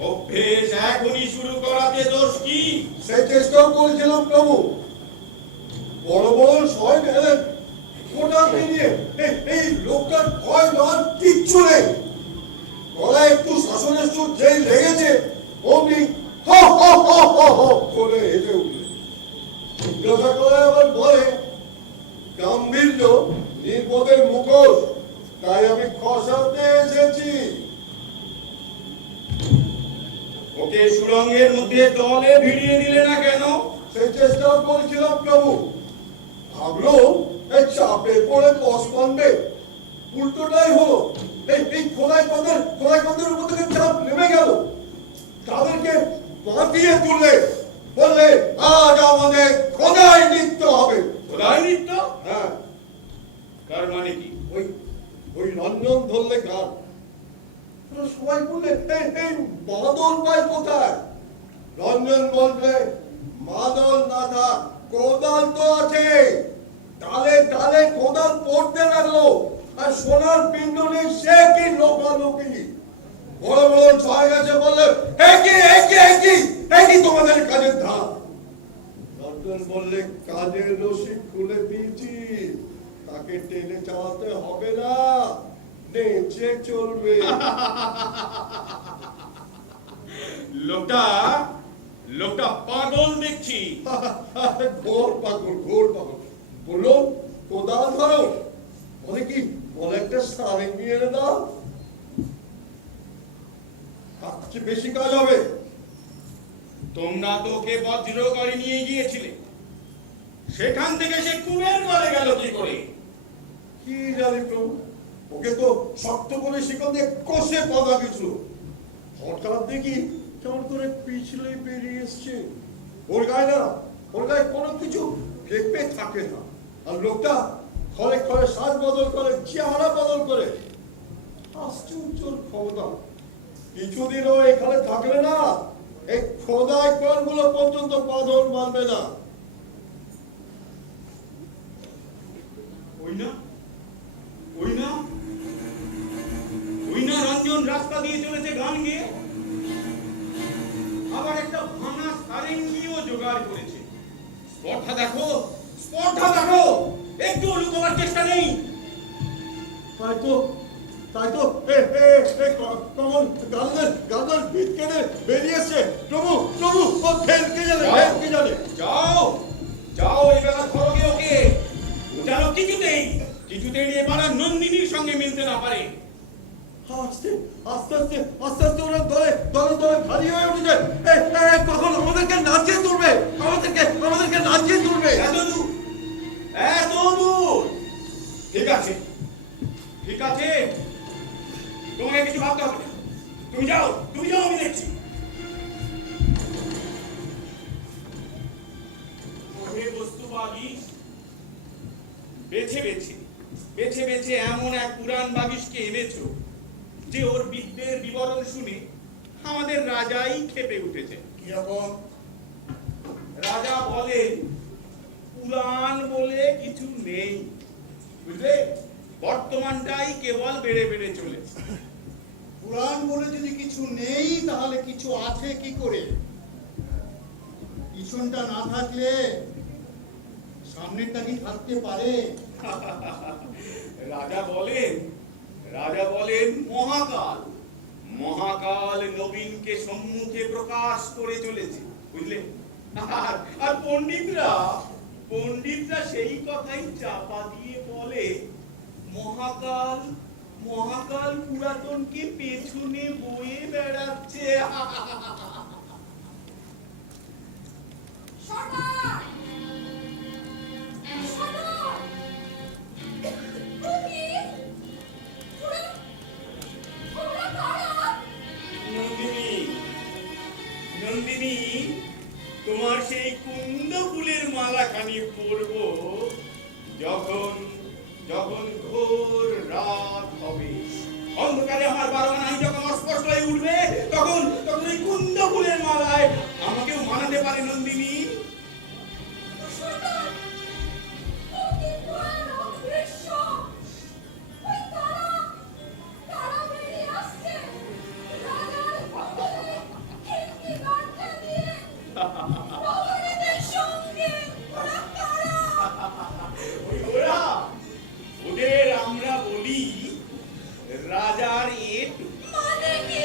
অভ্যেস এখনই শুরু করাতে দোষ কি? সেই চেষ্টাও করেছিলাম প্রভু। বড় বড় সয় গেলেন ওটা নিয়ে এই লোকটার ভয় নয় কিচ্ছু নেই। গলায় একটু শাসনের সুর যেই লেগেছে অমনি হ হ হ হ হ করে হেঁটে উঠলেন। জিজ্ঞাসা করে আবার বলে গাম্ভীর্য নির্বোধের মুখোশ, তাই আমি খসাতে এসেছি। ওকে সুড়ঙ্গের মধ্যে দলে ভিড়িয়ে দিলে না কেন? সেই চেষ্টাও করেছিলাম প্রভু। ভাবলো এই চাপে পড়ে বস মানবে, উল্টোটাই হলো। এই খোলাই কন্দের উপর থেকে চাপ নেমে গেল। তাদেরকে বাঁধিয়ে তুললে, বললে আজ আমাদের খোদাই নৃত্য হবে। খোদাই নৃত্য? হ্যাঁ, তার মানে কি? ওই ওই রঞ্জন ধরলে গান। সবাই বললে এই বাদল পায় কোথায়? রঞ্জন বলবে মাদল না থাক, কোদাল তো আছে। ডালে ডালে কোদাল পড়তে লাগলো, আর সোনার পিণ্ড নেই, সে কি লোকালোকি। বড় বড় ছয় গেছে বললে একই তোমাদের কাজের ধাপ। রঞ্জন বললে কাজের রশি খুলে দিয়েছি, তাকে টেনে চালাতে হবে না, নেচে চলবে। লোকটা পাগল দেখছি। ঘোর পাগল ঘোর পাগল। বললো কোদাল ধরো, বলে কি বলে একটা সারেঙ্গি এনে দাও। চেয়ে বেশি কাজ হবে। তোমরা তো ওকে বজ্রগড়ে নিয়ে গিয়েছিলে, সেখান থেকে সে কুমের গড়ে গেল কি করে? কি জানি প্রভু, ওকে তো শক্ত করে সেখান দিয়ে কষে বাঁধা কিছু, হঠাৎ দেখি কেমন করে পিছলে বেরিয়ে এসছে। ওর গায়ে কোনো কিছু লেপে থাকে না, আর লোকটা খরে খরে সাজ বদল করে, চেহারা বদল করে। আশ্চর্যর ক্ষমতা! কিছুদিনও এখানে থাকলে না এই খোদাই কোণগুলো পর্যন্ত বাঁধন মানবে না। ওই না ওই না ওই না রঞ্জন রাস্তা দিয়ে চলেছে গান গেয়ে, আবার একটা ভাঙা সারেঙ্গিও জোগাড় করেছে। স্পর্ধা দেখো, স্পর্ধা দেখো, একটু লুকোবার চেষ্টা নেই। তাই তো কমল গালদের ভিত কেটে বেরিয়েছে। প্রভু ও খেলকে জানে। যাও যাও, এই বেলা ধরোগে ওকে। ও যেন কিছুতেই নিয়ে পাড়ার নন্দিনীর সঙ্গে মিলতে না পারে। আস্তে আস্তে ওরা দলে ভারী হয়ে উঠেছে। কখন আমাদেরকে নাচিয়ে তুলবে, আমাদেরকে নাচিয়ে তুলবে। এত দূর। ঠিক আছে, তোমাকে কিছু ভাবতে হবে না। তুমি যাও, আমি দেখছি। ওহে বস্তুবাদী, বেছে বেছে এমন এক পুরাণ বাগিশকে এনেছো যে ওর বিদ্যের বিবরণ শুনে আমাদের রাজাই ক্ষেপে উঠেছে। কিরকম? রাজা বলেন পুরাণ বলে কিছু নেই, বুঝলে? বর্তমানটাই কেবল বেড়ে বেড়ে চলেছে। পুরাণ বলে যদি কিছু নেই, তাহলে কিছু আছে কি করে? পিছনটা না থাকলে সামনেরটা কি থাকতে পারে? রাজা বলেন মহাকাল নবীনকে সম্মুখে প্রকাশ করে চলেছে, বুঝলে? আর পণ্ডিতরা সেই কথাই চাপা দিয়ে বলে মহাকাল পুরাতনকে পেছনে বয়ে বেড়াচ্ছে। সর্দার! সর্দার! তুমি? তোমরা কারা? নন্দিনী, তোমার সেই কুন্দ ফুলের মালাখানি পরব যখন ঘোর রাত হবে, অন্ধকারে আমার বারোয়ানাই যখন অস্পষ্ট হয়ে উঠবে, তখন ওই কুন্দ ফুলের মালায় আমাকেও মানাতে পারে নন্দিনী। সর্দার! কি ভয়ানক দৃশ্য! ওই তারা বেরিয়ে আসছে! রাজার বদলে খিড়কি দরজা দিয়ে! প্রহরীদের সঙ্গে! ওরা কারা? ওদের আমরা বলি রাজার এট। মানে কি?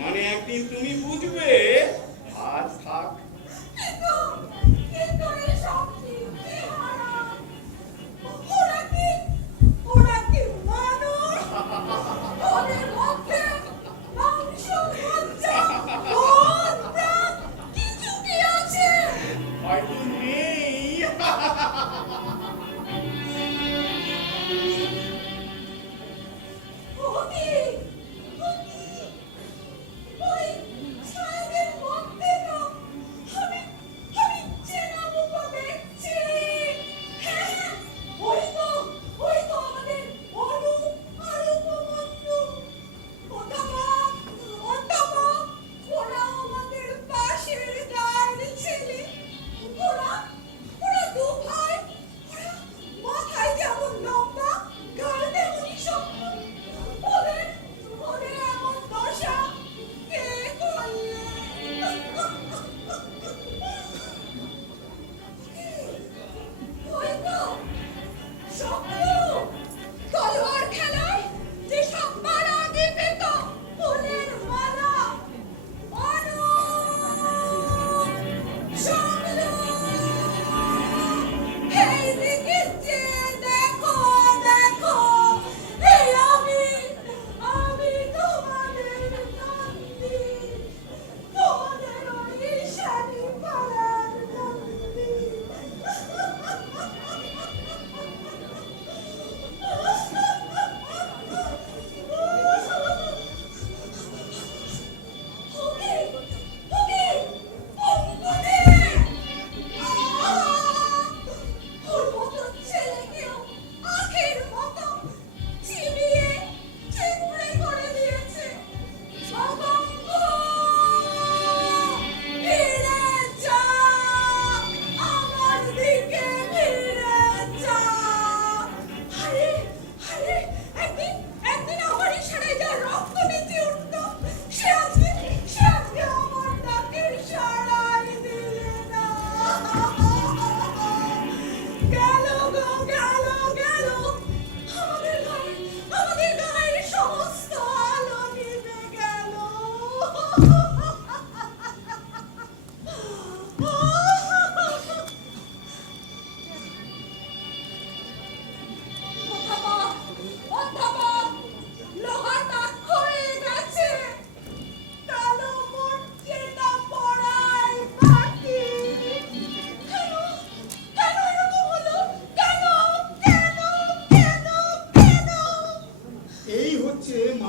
মানে একদিন তুমি বুঝবে। আর থাক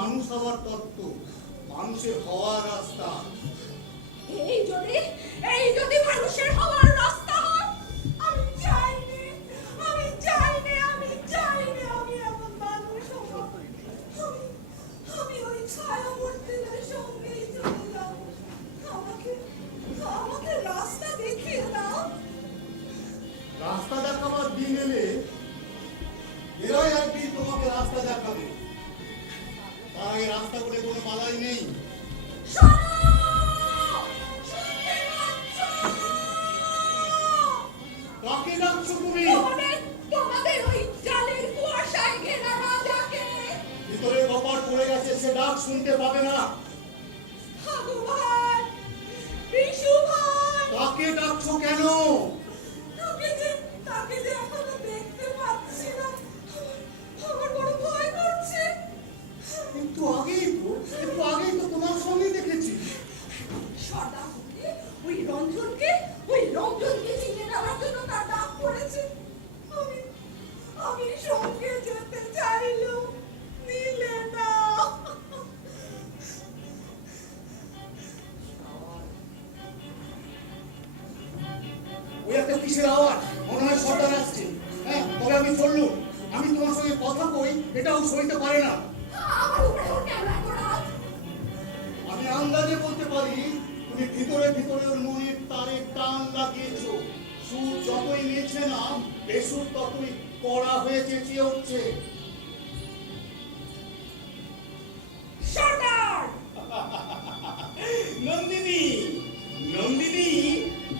মানুষ হওয়ার তত্ত্ব, মানুষের হওয়ার রাস্তা। এই যদি মানুষের হওয়ার রাস্তা হয়, আমি চাইনি, আমি এমন মানুষ হব। আমি ওই ছায়ামূর্তিদের সঙ্গেই চলে যাব। আমাকে রাস্তা দেখিয়ে দাও। রাস্তা দেখাবার দিন এলে এরাই একদিন তোমাকে রাস্তা দেখাবে। তার আগে রাস্তা বলে কোনো বালাই নেই। কাকে ডাকছো তুমি? তোমাদের ওই জালের কুয়াশায় ঘেরা রাজাকে। ভিতরে কপাট পড়ে গেছে, সে ডাক শুনতে পাবে না। ভগবান, বিশু ভাই, কাকে ডাকছো কেন? তাকে যে এখনো দেখতে পাচ্ছি না, আমার বড় ভয় করছে। একটু আগেই তো তোমার সঙ্গে দেখেছি। সর্দার বলে ওই রঞ্জনকে চিনে নেওয়ার জন্য তার ডাক পড়েছে। আমি সঙ্গে যেতে চাইলেও নিলে না। ওই একটা কিসের আওয়াজ, মনে হয় সর্দার আসছে। হ্যাঁ, তবে আমি চললুম। আমি তোমার সঙ্গে কথা কই, এটাও সইতে পারে না। আমার উপরে ওর কেন এত রাগ? আমি আন্দাজে বলতে পারি তুমি ভিতরে ওর মনের তারে টান লাগিয়েছো। সুর যতই নিয়েছে না, বেসুর ততই কড়া হয়ে চেঁচিয়ে উঠছে। সর্দার, নন্দিনী,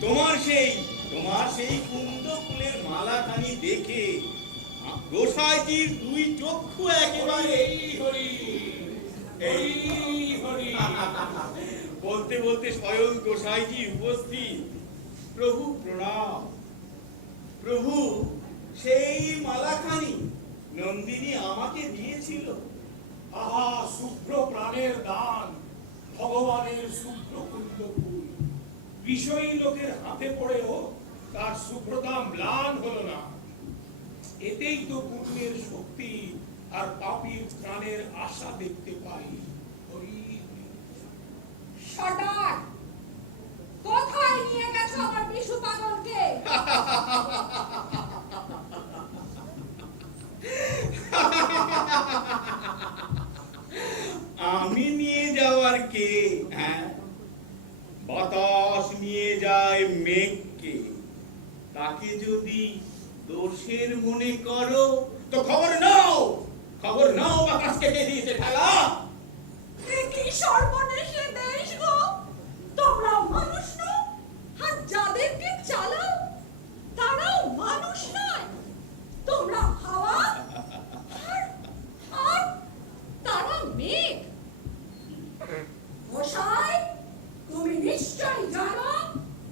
তোমার সেই কুন্দ ফুলের মালাখানি দেখে গোসাইজির দুই চক্ষু একেবারে বলতে বলতে স্বয়ং গোসাইজি উপস্থিত। প্রভু প্রণাম। প্রভু, সেই মালাখানি নন্দিনী আমাকে দিয়েছিল। আহা, শুভ্র প্রাণের দান, ভগবানের শুভ্র কুন্দ ফুল। বিষয়ী লোকের হাতে পড়েও তার শুভ্রতা ম্লান হলো না। এতেই তো পুণ্যের শক্তি আর পাপীর প্রাণের আশা দেখতে পাই। সর্দার, কোথায় নিয়ে গেছো আমার বিশু পাগলকে? আমি নিয়ে যাওয়ার কে? হ্যাঁ, বাতাস নিয়ে যায় মেঘকে। তাকে যদি দোষের মনে করো তো খবর নাও বাতাসকে কে দিয়েছে ঠেলা। কি সর্বনেশে দেশ গো! তোমরাও মানুষ নও, আর যাদেরকে চালাও তারাও মানুষ নয়। তোমরা হাওয়া আর তারা মেঘ। গোসাই, তুমি নিশ্চয়ই জানো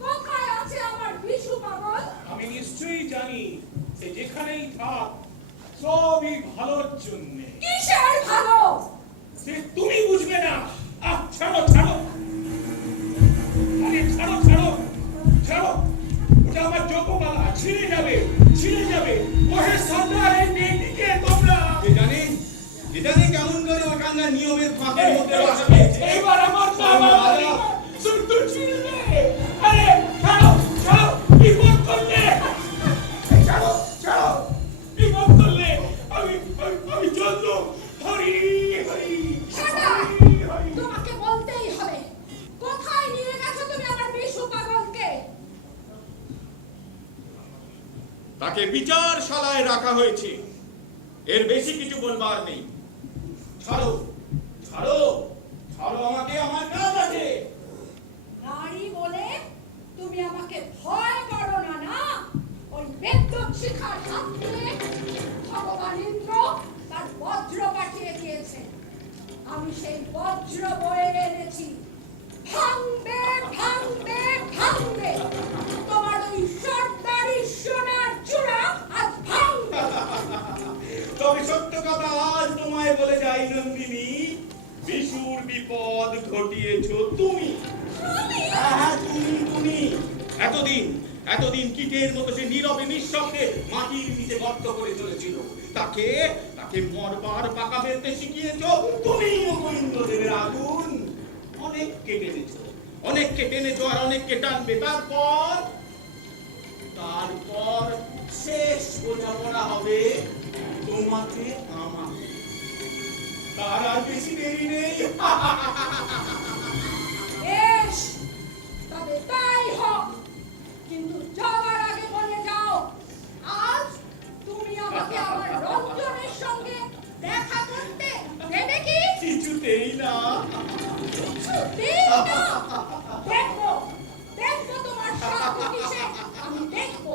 কোথায় আছে আমার বিশু পাগল। আমি নিশ্চয়ই জানি যে যেখানেই থাক সবই ভালোর জন্য। কিসের ভালো? সে তুমি বুঝবে না। আহ, ছাড়ো আরে ছাড়ো, ওটা আমার জপমালা, ছিঁড়ে যাবে। ওহে সর্দার, এই মেয়েটিকে তোমরা যে জানে কেমন করে ওই কান্নার নিয়মের ফাঁকের মধ্যে বাসা পেয়েছে। এইবার আমার বাবা শুধু ছিঁড়বে। আরে ছাড়ো, বিপদ করলে আমি চললো। হরি। সর্দার, তোমাকে বলতেই হবে, কোথায় নিয়ে গেছো তুমি আমার বিশু পাগলকে? তাকে বিচারশালায় রাখা হয়েছে। এর বেশি কিছু বলবার নেই। ছাড়ো আমাকে, আমার কাজ আছে। নারী বলে তুমি আমাকে ভয় করো না? ওই বেদ্যুৎ শিখার হাত থেকে ভগবান ইন্দ্র তার বজ্র পাঠিয়ে দিয়েছে। আমি সেই বজ্র বয়ে এনেছি। ভাঙবে তোমার ওই সর্দারি সোনার চূড়া আজ ভাঙবে। তবে সত্য কথা আজ তোমায় বলে যাই নন্দিনী, বিশুর বিপদ ঘটিয়েছ তুমি। হ্যাঁ, তুমি। এতদিন কীটের মতো সে নীরবে নিঃশব্দে মাটির নিচে গর্ত করে চলেছিল। তাকে তাকে মরবার পাকা ফেলতে শিখিয়েছো তুমি গোবিন্দদেবের আগুন। অনেক কেটে এনেছো, অনেক কেটে এনেছো, আর অনেক কেটানবে। তারপর শেষ বোঝাপড়া হবে তোমাকে আমাকে। তার আর বেশি দেরি নেই। বেশ, তবে তাই হোক, কিন্তু যাওয়ার আগে বলে যাও, আজ তুমি আমাকে আমার রঞ্জনের সঙ্গে দেখা করতে দেবে কি? কিছুতেই না। কিছুতেই না? দেখবো, দেখবো তোমার সাধু কিসে, আমি দেখবো।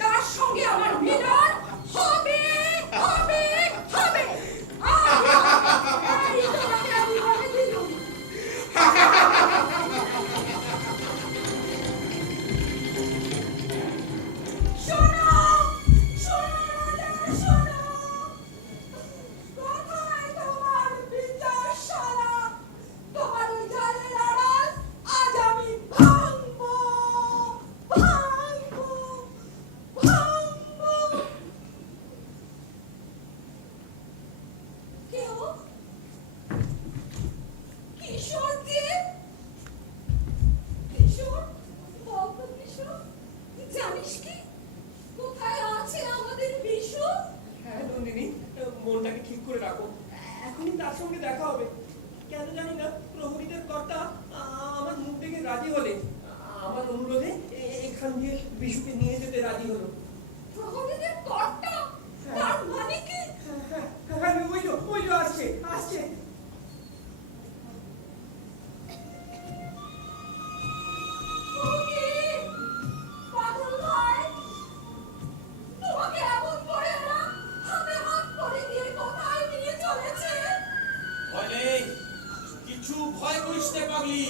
তার সঙ্গে আমার মিলন হবে, হবে, হবে। এই তোমাকে আমি বলে দিলাম। শোনো, শোনো রাজা, শোনো। কোথায় তোমার বিচারশালা? তোমার ওই জালের আড়াল আজ আমি ভাঙবো, ভাঙবো, ভাঙবো। কেউ? কিশোর যে? কিশোর? বলতো কিশোর, জানিস কি কোথায় আছে আমাদের বিশু? হ্যাঁ নন্দিনী, মনটাকে ঠিক করে রাখো, এখনই তার সঙ্গে দেখা হবে। কেন জানি না প্রহরীদের কর্তা আমার মুখ দেখে রাজি হলে, আমার অনুরোধে এখান দিয়ে বিশুকে নিয়ে যেতে রাজি হলো। প্রহরীদের কর্তা? তার মানে কি? হ্যাঁ, ওই তো আসছে, আসছে। তুমি পাগল ভাই, তোমাকে এমন করে না হাতে হাত করে দিয়ে কোথায় নিয়ে চলেছে? ভয় নেই, কিছু ভয় করিস নে পাগলি,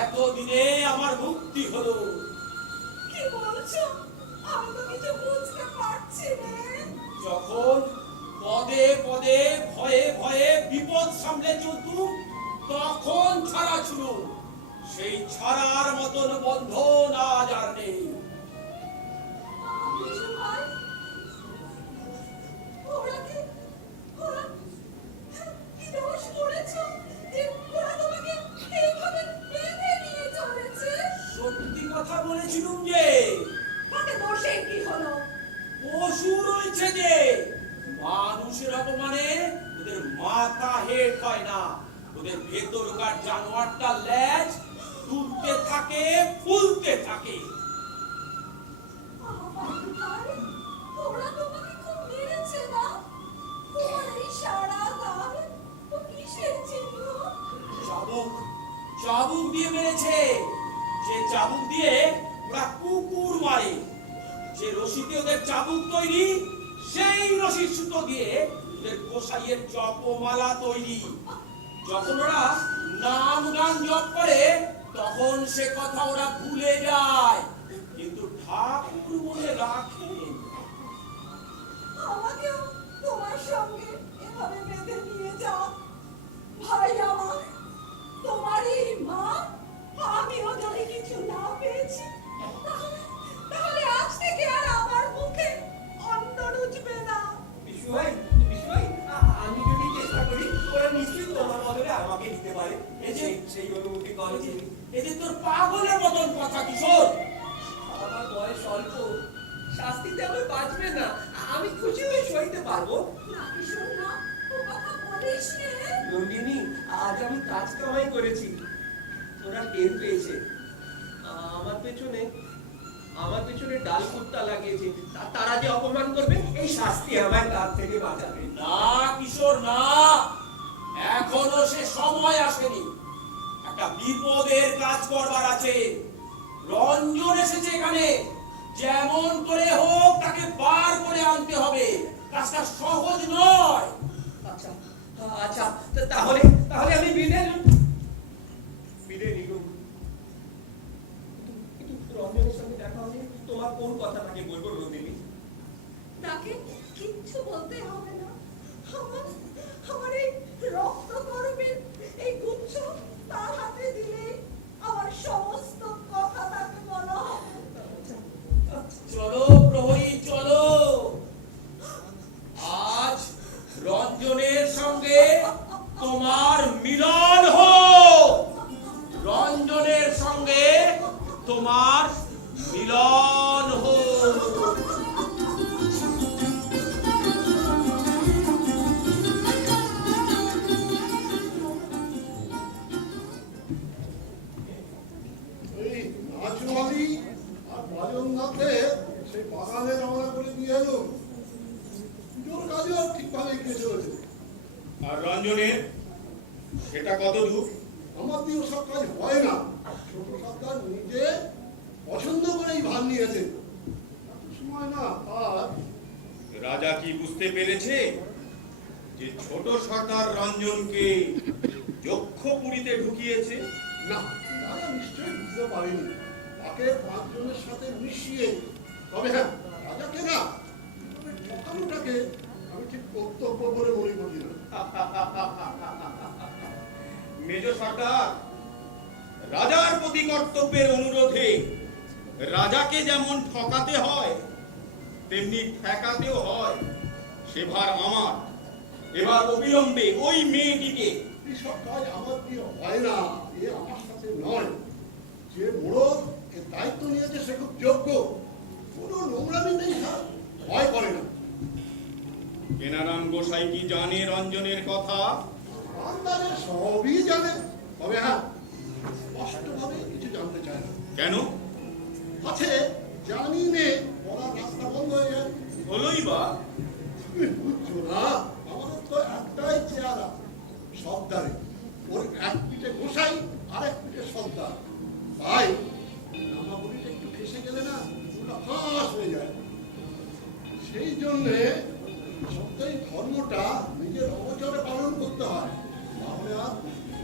এতদিনে আমার মুক্তি হলো। কি বলছো? আমি তো কিছু বুঝতে পারছি না। যখন পদে পদে ভয়ে ভয়ে বিপদ সামলে চলতুম, তখন ছাড়া ছিল। সেই ছাড়ার মতন বন্ধন আজ আর নেই। বিশু ভাই, ওরা কি দোষ করেছো যে ওরা তোমাকে এইভাবে বেঁধে নিয়ে চলেছে? সত্যি কথা বলেছিলুম যে, তাতে দোষের কি হলো? পশু রয়েছে যে, মানুষের অপমানে ওদের মাথা হেট হয় না। ওদের ভেতরকার জানোয়ারটা ল্যাজ তুলতে থাকে, ফুলতে থাকে। ওরা তোমাকে খুব মেরেছে না? তোমার এই সারা গাল তো কিসের চিহ্ন? চাবুক, চাবুক দিয়ে মেরেছে। যে চাবুক দিয়ে ওরা কুকুর মারে, যে রশিতে ওদের চাবুক তৈরি, সেই রশির সুতো দিয়ে ওদের গোসাইয়ের জপমালা তৈরি। যখন ওরা নাম গান জপ করে, তখন সে কথা ওরা ভুলে যায়, কিন্তু ঠাকুর মনে রাখেন। আমাকেও তোমার সঙ্গে এভাবে বেঁধে নিয়ে যাও ভাই আমার। তোমারই মা, আমিও যদি কিছু না পেয়েছি, তাহলে আজ থেকে আর আমার মুখে অন্ন রুচবে না। বিশু ভাই, আমি যদি চেষ্টা করি, ওরা নিশ্চয়ই তোমার বদলে আমাকে দিতে পারে। সেই অনুমতি করে। এতে তোর পাগলের মতন কথা কিশোর। আমার বয়স অল্প, শাস্তিতে আমি বাঁচবে না। আমি খুশি হয়ে সইতে পারবো। না কিশোর না, ও কথা বলিস নে। নন্দিনী, আজ আমি কাজ কামাই করেছি, ওরা টের পেয়েছে। আমার পেছনে ডাল কুত্তা লাগিয়েছে। তারা যে অপমান করবে, এই শাস্তি আমায় তার থেকে বাঁচাবে। না কিশোর না, এখনো সে সময় আসেনি। একটা বিপদের কাজ করবার আছে। রঞ্জন এসেছে এখানে, যেমন করে হোক তাকে বার করে আনতে হবে। কাজটা সহজ নয়। আচ্ছা আচ্ছা, তাহলে আমি বিদায় নিলুম। কিন্তু রঞ্জনের সঙ্গে দেখা হলে তোমার কোন কথাটাকে বলবো নন্দিনী? তাকে কিচ্ছু বলতে হবে না। আমার এই রক্ত গরমের এই গুচ্ছ তার হাতে দিলে আমার সমস্ত কথা তাকে বলা হবে। চলো প্রহরী, চলো। এগিয়ে চলেছে। আর রঞ্জনের সেটা কত দূর? আমার দিয়ে ওসব কাজ হয় না। ছোট সরকার নিজে পছন্দ করেই ভার নিয়েছে। এত সময় না আর রাজা কি বুঝতে পেরেছে যে ছোট সর্দার রঞ্জনকে যক্ষপুরীতে ঢুকিয়েছে? না, তারা নিশ্চয়ই বুঝতে পারেনি। তাকে 5 জনের সাথে মিশিয়ে, তবে হ্যাঁ, রাজাকে না, তবে ঠকানোটাকে আমি ঠিক কর্তব্য বলে মনে করি না। মেজ সর্দার, রাজার প্রতি কর্তব্যের অনুরোধে রাজাকে যেমন ঠকাতে হয় তেমনি ঠেকাতেও হয়। সে ভার আমার। এবার অবিলম্বে ওই মেয়েটিকে। এইসব কাজ আমার দিয়ে হয় না, এ আমার সাথে নয়। যে মোড়ক এর দায়িত্ব নিয়েছে সে খুব যোগ্য, কোনো নোংরামি নেই, স্যার, ভয় করে না। কেনারাম গোসাই কি জানে রঞ্জনের কথা? আন্দাজে সবই জানে, তবে হ্যাঁ, স্পষ্টভাবে কিছু জানতে চায় না। কেন? আছে, জানি নে, বলার রাস্তা বন্ধ হয়ে যায়। হলোই বা। তুমি বুঝছো না, আমাদের তো একটাই চেহারা, সর্দারে। ওর এক পিঠে গোসাই আর এক পিঠে সর্দার। তাই নামাবলিটা একটু ফেসে গেলে না ওটা ফাঁস হয়ে যায়। সেই জন্যে সত্যই ধর্মটা নিজের অবচরে পালন করতে হয়, তাহলে আর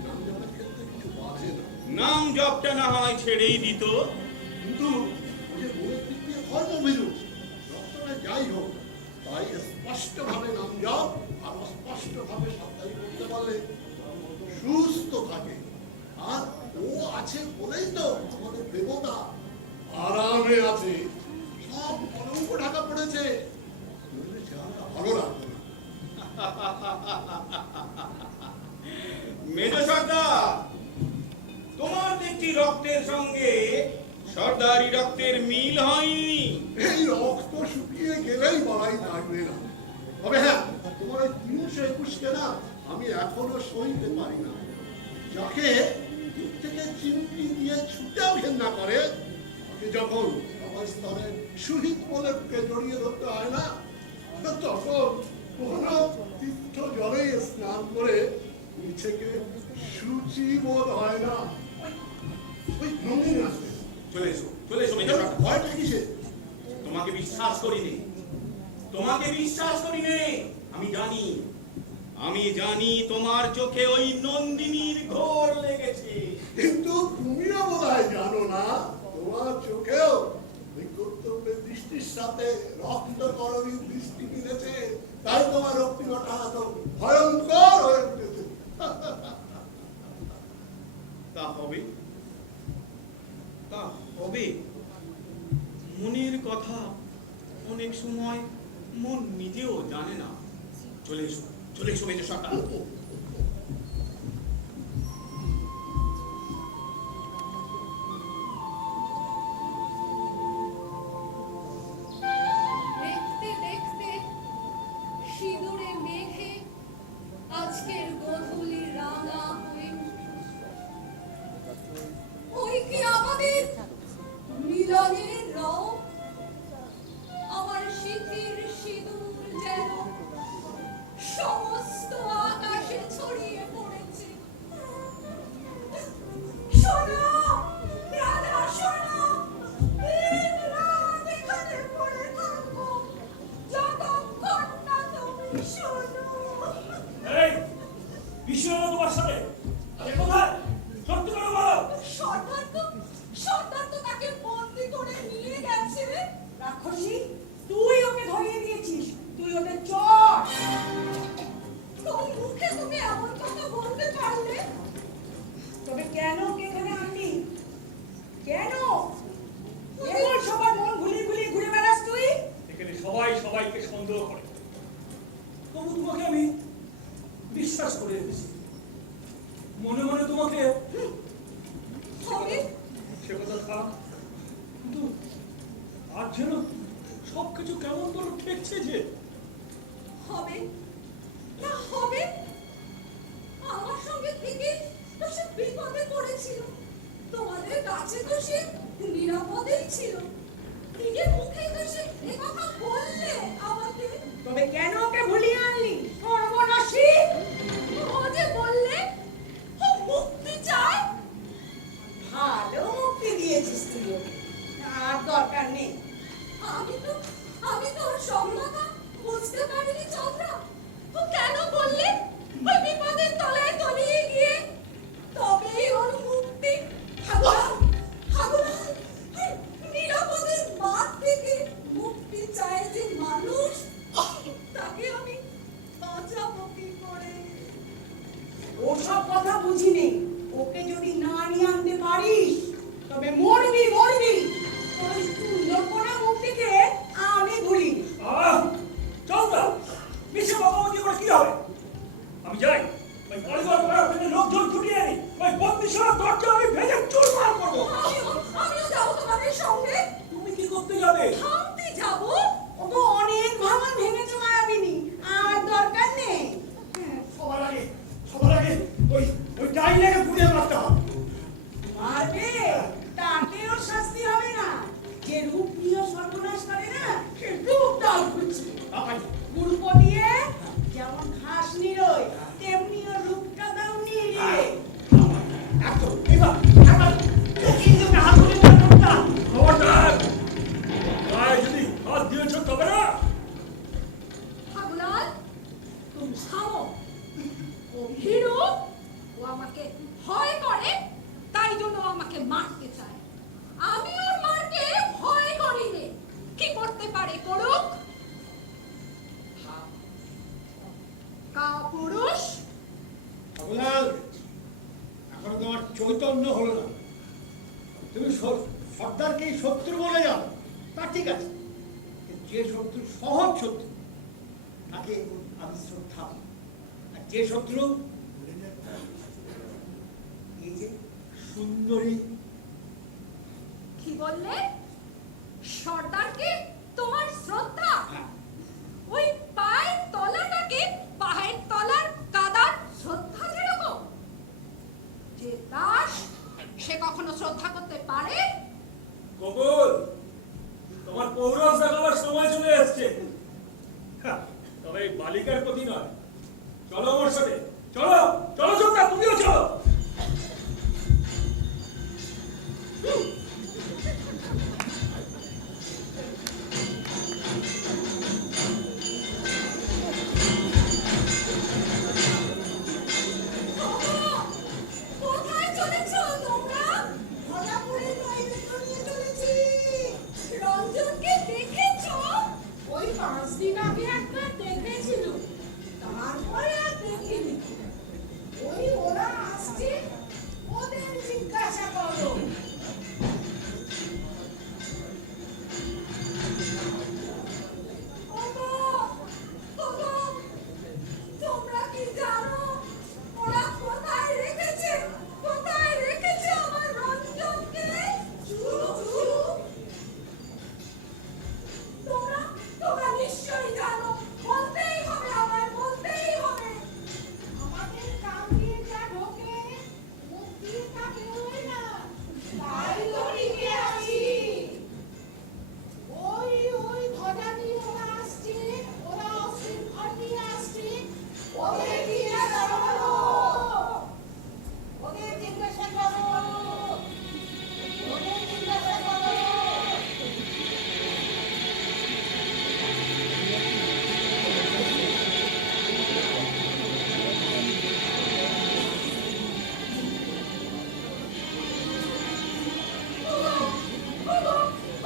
নাম জপের ক্ষেত্রে কিছু বাধে না। নাম জপটা না হয় ছেড়েই দিত। কিন্তু ওই যে মনের দিক দিয়ে ধর্মভীরু, রক্তটা যাই হোক, তাই স্পষ্টভাবে নাম জপ আর অস্পষ্টভাবে সত্যাই করতে পারলে সুস্থ থাকে। আর ও আছে বলেই তো আমাদের দেবতা আরামে আছে, সব কলঙ্ক ঢাকা পড়েছে। নইলে চেহারাটা ভালো লাগতো না। মেজ সর্দার, তোমার দেখছি রক্তের সঙ্গে সর্দারি রক্তের মিল হয়নি। এই রক্ত শুকিয়ে গেলেই বলাই থাকবে না। তবে হ্যাঁ, তোমার ওই 321 না আমি এখনো সইতে পারি না। যাকে দূর থেকে চিমটি দিয়ে ছুটেও ঘেন্না করে, তাকে যখন আমার স্তরে শহীদ বলে বুকে জড়িয়ে ধরতে হয় না, তখন কোনো তীর্থ জলে স্নান করে নিজেকে শুচি বোধ হয় না। ওই নন্দিনী আসবে। চলে এসো, চলে এসো মেজ সর্দার। ভয়টা কিসে? তোমাকে বিশ্বাস করিনি, তোমাকে বিশ্বাস করিনি। আমি জানি তোমার চোখে ওই নন্দিনীর ঘোর লেগেছে। কিন্তু তুমিও বোধহয় জানো না, তোমার চোখেও ওই কর্তব্যের দৃষ্টির সাথে রক্তকরণীর দৃষ্টি মিলেছে। তাই তোমার রক্তিমটা এত ভয়ঙ্কর হয়ে উঠেছে। তা হবে, তা হবে। মনের কথা অনেক সময় মন নিজেও জানে না। চলে এসো, চলে এসো মেজ সর্দার। দেখতে দেখতে সিঁদুরে মেঘে আজকের গোধূলি রাঙা হয়ে ওই কি আমাদের মিলনের রং? আমার সিঁথির সিঁদুর যেন সমস্ত আকাশে ছড়িয়ে পড়েছে। শোনো রাধা, শোনো, দিন রাত এখানে পড়ে থাকবো যতক্ষণ না তুমি শোনো। এই বিষয় তোমার সাথে আরে কোথায়? সত্যি করে বলো। সর্দার তো তাকে বন্দি করে নিয়ে গেছে। রাক্ষসী, তুই ওকে ধরিয়ে দিয়েছিস, তুই ওদের চোর। কোন মুখে তুমি এমন কথা বলতে পারলে? তবে কেন ওকে এখানে আনলি? কেন এমন সবার মন ভুলিয়ে ভুলিয়ে ঘুরে বেড়াস তুই? এখানে সবাই সবাইকে সন্দেহ করে, তবু তোমাকে আমি বিশ্বাস করে রেখেছি। মনে মনে তোমাকে হবে সে কথা খারাপ, কিন্তু আজ যেন সবকিছু কেমন তোর ঠেকছে যে। হবে না হবে, আমার সঙ্গে থেকে তো সে বিপদে পড়েছিল, তোমাদের কাছে তো সে নিরাপদেই ছিল। নিজের মুখেই তো সে এ কথা বললে আমাকে। তবে কেন ওকে ভুলিয়ে আনলি? কোন জন্য হলো না। তুমি সর্দারকে শত্রু বলে যাও, তা ঠিক আছে, কিন্তু যে শত্রু সহজ শত্রু তাকে আমি শ্রদ্ধা করি। আর যে শত্রু এই যে সুন্দরী, কি বললে? সর্দারকে তোমার শ্রদ্ধা? হ্যাঁ, ওই পায়ের তলাটাকে পায়ের তলার কাদার শ্রদ্ধা যেরকম, যে দাস সে কখনো শ্রদ্ধা করতে পারে? গোকুল, তোমার পৌরস দেখাবার সময় চলে এসছে। হ্যাঁ, তবে এই বালিকার প্রতি নয়। চলো আমার সাথে, চলো চলো সন্ধ্যা, তুমিও চলো। কোথায় চলেছ তোমরা? ভোলাপুরের নৈবেদ্য নিয়ে চলেছি। রঞ্জনকে দেখেছ? ওই 5 দিন আগে একবার দেখেছিল, তারপরে আর দেখিনি। ওই ওরা আসছে, ওদের জিজ্ঞাসা করো। ওগো, ওগো, তোমরা কি জানো ওরা কোথায় রেখেছে? কোথায় রেখেছে আমার রঞ্জনকে? চুপ, চুপ। তোমরা নিশ্চয়ই জানো, বলতেই হবে, আমায় বলতেই হবে। আমাদের কান দিয়ে যা ঢোকে, মুখ দিয়ে তা বেরোয় না, তাই তো লিখে আছি। ওই ওই ধ্বজা নিয়ে ওরা আসছে, ওরা অস্ত্রের ঘর নিয়ে আসছে, ওদের জিজ্ঞাসা করো, ওদের জিজ্ঞাসা করো, ওদের জিজ্ঞাসা করো। ওগো, ওগো,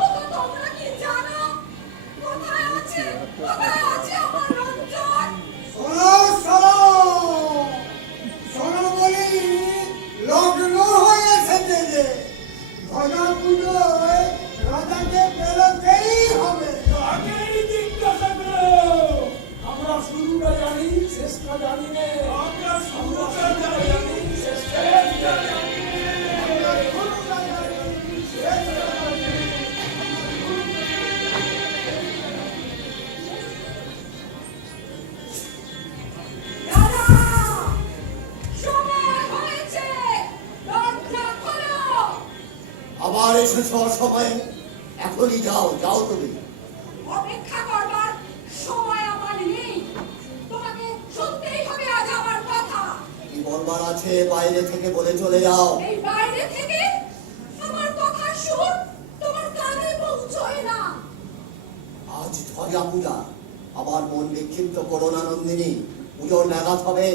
ওগো, তোমরা কি জানো কোথায় আছে? কোথায় আছে আমার রঞ্জন? শোনো শোনো শোনো বলি, লগ্ন হয়ে এসেছে যে ভজা পুজোয় রাজাকে বেরোতেই হবে। তাকেই জিজ্ঞাসা করো। আমরা শুরুটা জানি, শেষটা জানি না। আমরা শুরুটা জানি, শেষটা জানি না। দাদা, সময় হয়েছে, দরজা খোলো। আবার এসেছ অসময়ে, এখনই যাও, যাও তুমি। অপেক্ষা করবার সময় আমার নেই, তোমাকে শুনতেই হবে আজ আমার কথা। কি বলবার আছে বাইরে থেকে বলে চলে যাও। এই বাইরে থেকে আমার কথার সুর তোমার কানে পৌঁছয় না। আজ ধ্বজা পূজা, আবার মন বিক্ষিপ্ত করো না নন্দিনী, পুজোর ব্যাঘাত হবে।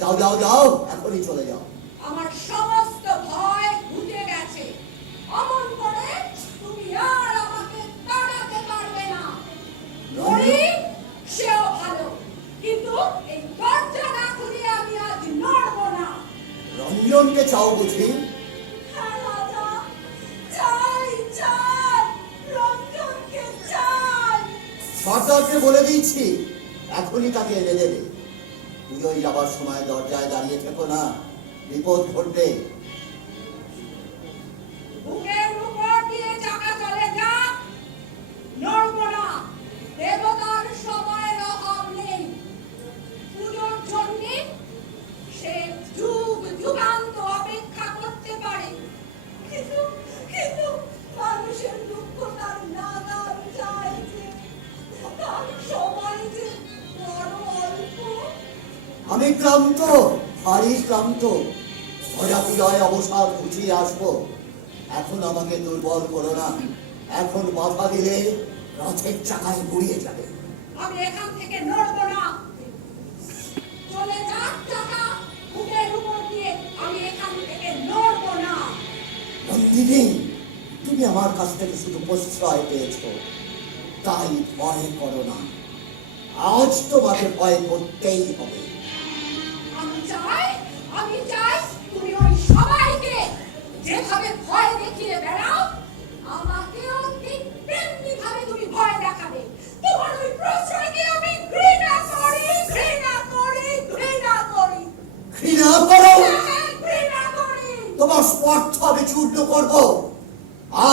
যাও যাও যাও, এখনই চলে যাও। আমার সমস্ত ভয় ঘুচে গেছে, অমন করে তুমি আর আমাকে তাড়াতে পারবে না। মরি সেও ভালো, কিন্তু এই দরজা না খুলে আমি আজ নড়বো না। রঞ্জনকে চাও বুঝি? হ্যাঁ রাজা, চাই চাই, রঞ্জনকে চাই। সর্দারকে বলে দিচ্ছি, এখনই তাকে এনে দেবে। পুজোয় যাবার সময় দরজায় দাঁড়িয়ে থেকো না, বিপদ ঘটবে। বুকের উপর দিয়ে চাকা চলে যা, নড়বো না। দেবতার সময়ের অভাব নেই, পুজোর জন্য সে যুগ যুগান্ত অপেক্ষা করতে পারে, কিন্তু কিন্তু মানুষের দুঃখ তার নাগাল যায় যে, তার সময় যে বড় অল্প। আমি ক্লান্ত, ভারী ক্লান্ত। ভজা পূজায় অবসাদ ঘুচিয়ে আসবো। এখন আমাকে দুর্বল করো না, এখন বাধা দিলে রথের চাকায় গুড়িয়ে যাবে। আমি এখান থেকে নড়বো না, চলে যাক চাকা বুকের উপর দিয়ে, আমি এখান থেকে নড়বো না। নন্দিনী, তুমি আমার কাছ থেকে শুধু প্রশ্রয় পেয়েছ, তাই ভয় করো না। আজ তোমাকে ভয় করতেই হবে। আমি চাই তুমি ওই সবাইকে যেভাবে ভয় দেখিয়ে বেড়াও, আমাকেও ঠিক তেমনি ভাবে তুমি ভয় দেখাবে। তোমার ওই প্রশ্রয়কে আমি ঘৃণা করি, ঘৃণা করি, ঘৃণা করি। ঘৃণা করো? হ্যাঁ, ঘৃণা করি। তোমার স্পর্ধা আমি চূর্ণ করব।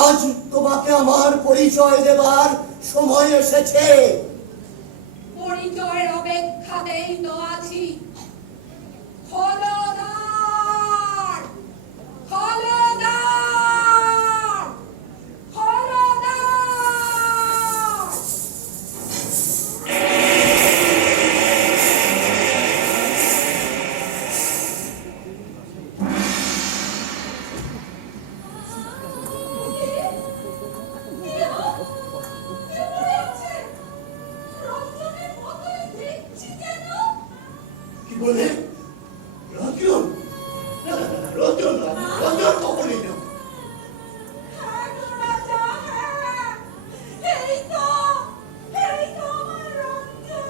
আজ তোমাকে আমার পরিচয় দেবার সময় এসেছে। পরিচয়ের অপেক্ষাতেই তো আছি। খোলদার, খোলদার, খোলদার। রঞ্জনের মতোই দেখছি যেন। কি বলে? রঞ্জন? না, না, না, রঞ্জন নয়, রঞ্জন কখনই না। হ্যাঁ গো রাজা, হ্যাঁ। এই তো আমার রঞ্জন।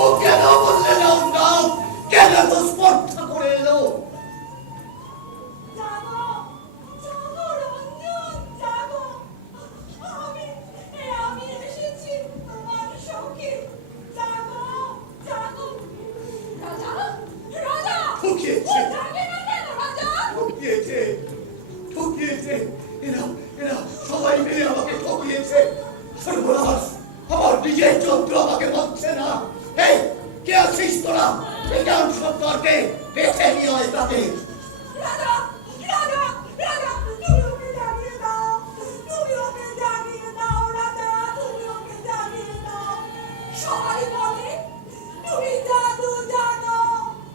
ও কেন বললে নাম নাম? কেন তো স্পর্ধা করে এলো? জাগো, জাগো রঞ্জন, জাগো। আমি এসেছি তোমার সখী। জাগো, জাগো। রাজা, রাজা। ঠকিয়েছে। ও জাগে না কেন রাজা? ঠকিয়েছে, ঠকিয়েছে। এরা এরা সবাই মিলে আমাকে ঠকিয়েছে। সর্বনাশ, আমার নিজের চন্দ্র আমাকে মানছে না। এই, কে আছিস তোরা? এই গান সত্তরকে বেঁচে নিয়ে হয় তাকে। রাজা, রাজা, রাজা, তুমি ওকে জাগিয়ে দাও। তুমি ওকে জাগিয়ে দাও রাজা, তুমি ওকে জাগিয়ে দাও। সবাই বলে তুমি জাদু জানো।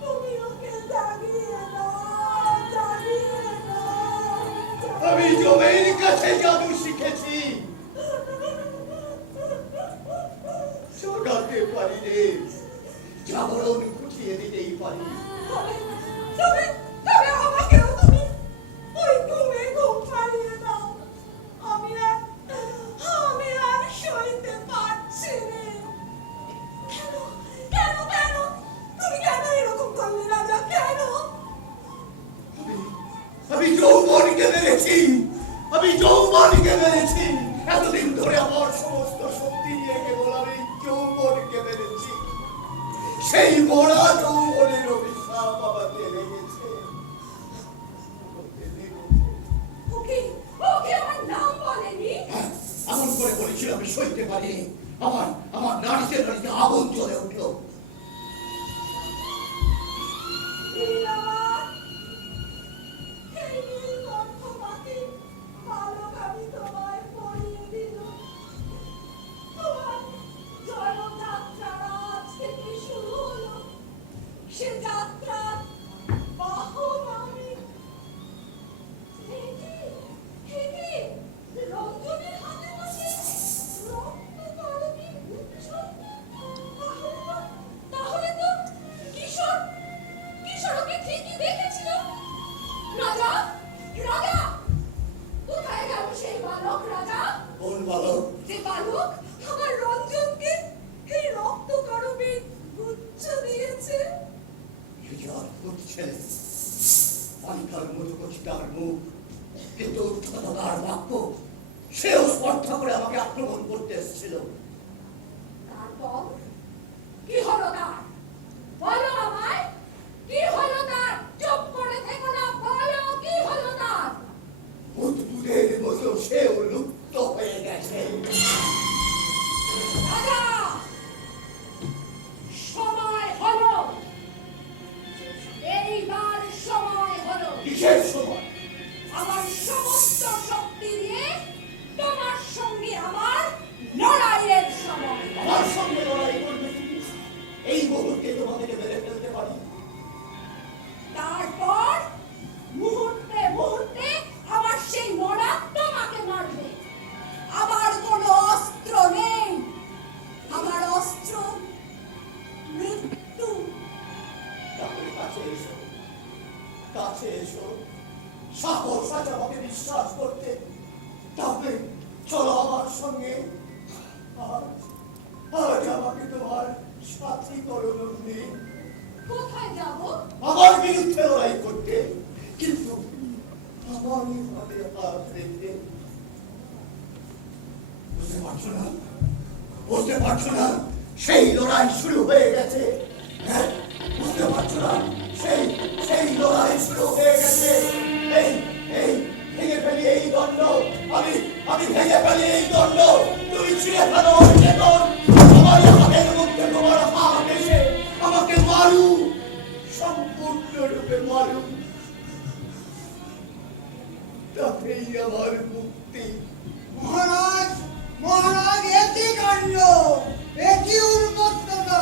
তুমি ওকে জাগিয়ে দাও, জাগিয়ে দাও। আমি জমির কাছে জাদু শিখেছি, সকালকে পারি রে, জাগরণ খুঁটিয়ে দিতেই পারি। তবে তবে তবে আমাকেও তুমি ওই ঘুমে ঘুম পাড়িয়ে দাও। আমি আর সইতে পারছি নে। কেন কেন কেন তুমি কেন এরকম করলে রাজা? কেন? আমি যৌবনকে মেরেছি, আমি যৌবনকে মেরেছি। এতদিন ধরে আমার সমস্ত শক্তি নিয়ে কেবল আমি যৌবনকে মেরেছি। সেই মরা যৌবনের অভিশাপ আমাকে লেগেছে। ওকে ওকে আমার নাম বলেনি। হ্যাঁ, এমন করে বলেছিল আমি সইতে পারিনি। আমার আমার নাড়িতে নাড়িতে আগুন জ্বলে উঠলো। নীলাম্বর, এই নীলকণ্ঠ পাখি বালক আমি তোমায় পরিয়ে দিলাম। তোমার জয়যাত্রার আজ থেকে শুরু হলো। সে যাত্রার বাহন আমি। রঞ্জনের হাতে নাকি রক্ত তরণী উৎসব। তাহলে তো কিশোর কিশোরকে ঠিকই দেখেছিল। রাজা, রাজা, কোথায় গেল সেই বালক রাজা? কোন বালক? যে বালক আমার রঞ্জনকে এই রক্ত করবে গুচ্ছ দিয়েছে। এই অদ্ভুত ছেলে, বালিকার মতো করছি তার মুখ, কিন্তু উদ্ধততার বাক্য। সেও স্পর্ধা করে আমাকে আক্রমণ করতে এসেছিল। তারপর কি হলো তার? বলো আমায়, কি হলো তার? চুপ করে থেকো না, বলো কি হলো তার? বুদবুদের মতো সেও লুপ্ত হয়ে গেছে। রাজা, সময় হলো, এইবার সময় হলো। কিসের সময়? আমার সমস্ত শক্তি দিয়ে তোমার সঙ্গে আমার লড়াইয়ের সময়। আমার সঙ্গে লড়াই করবে তুমি? এই মুহূর্তে তোমাকে মেরে ফেলতে পারি। তারপর মুহূর্তে মুহূর্তে আমার সেই মরা তোমাকে মারবে। আমার কোনো অস্ত্র নেই, আমার অস্ত্র মৃত্যু। তাহলে কাছে এসো, কাছে এসো। সাহস আছে আমাকে বিশ্বাস করতে। তাহলে চলো আমার সঙ্গে। আজ আজ আমাকে তোমার সাথী করো নন্দী। কোথায় যাব? আমার বিরুদ্ধে লড়াই করতে, কিন্তু আমারই হাতে হাত রেখে। বুঝতে পারছো না? বুঝতে পারছো না? সেই লড়াই শুরু হয়ে গেছে। হ্যাঁ, বুঝতে পারছো না? সেই লড়াই শুরু হয়ে গেছে। এই এই ভেঙে ফেলি এই দণ্ড, আমি ভেঙে ফেলি এই দণ্ড। তুমি ছিঁড়ে ফেলো ওই বেতন। আমার হাতের মধ্যে তোমার হাত এসে আমাকে মারু, সম্পূর্ণরূপে মারু। তাতেই আমার মুক্তি। মহারাজ, মহারাজ, একই কাণ্ড, একই উন্মত্ততা,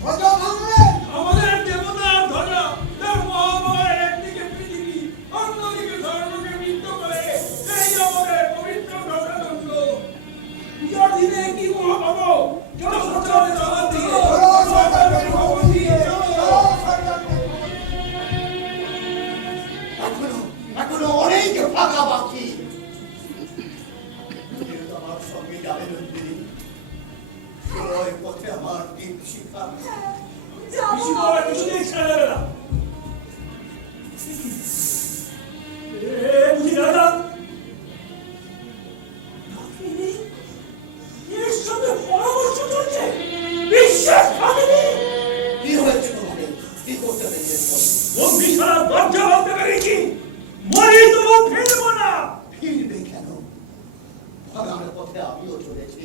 ধ্বজা ভাঙলেন। আমাদের দেবতার ধ্বজা, তার মহামায় একদিকে পৃথিবী, অন্যদিকে ধর্মকে বৃদ্ধ করে, সেই আমাদের পবিত্র ধ্বজাদণ্ড। পূজার দিনে কি মহাপাপ, চলো সরকারের জবাব দিয়ে, সরকারের খবর দিয়ে, চলো। এখনো অনেক ফাঁকা বাকি। আমার সঙ্গে যাবে নন্দিনী, ওই পথে আমার দীপ শিখা। যাবো। বিশ্বকর্মা কিছুতেই ছেড়ে দেবে না। বুঝি দাদা, এর সঙ্গে পরামর্শ চলছে, বিশ্বাস ভাঙেনি। কি হয়েছে তোমাদের? কি করতে পেরেছ? বন্দি ছাড়া দরজা ভাঙতে পেরেছি, মরি তবু ফিরব না। ফিরবে কেন? ভাঙার পথে আমিও চলেছি।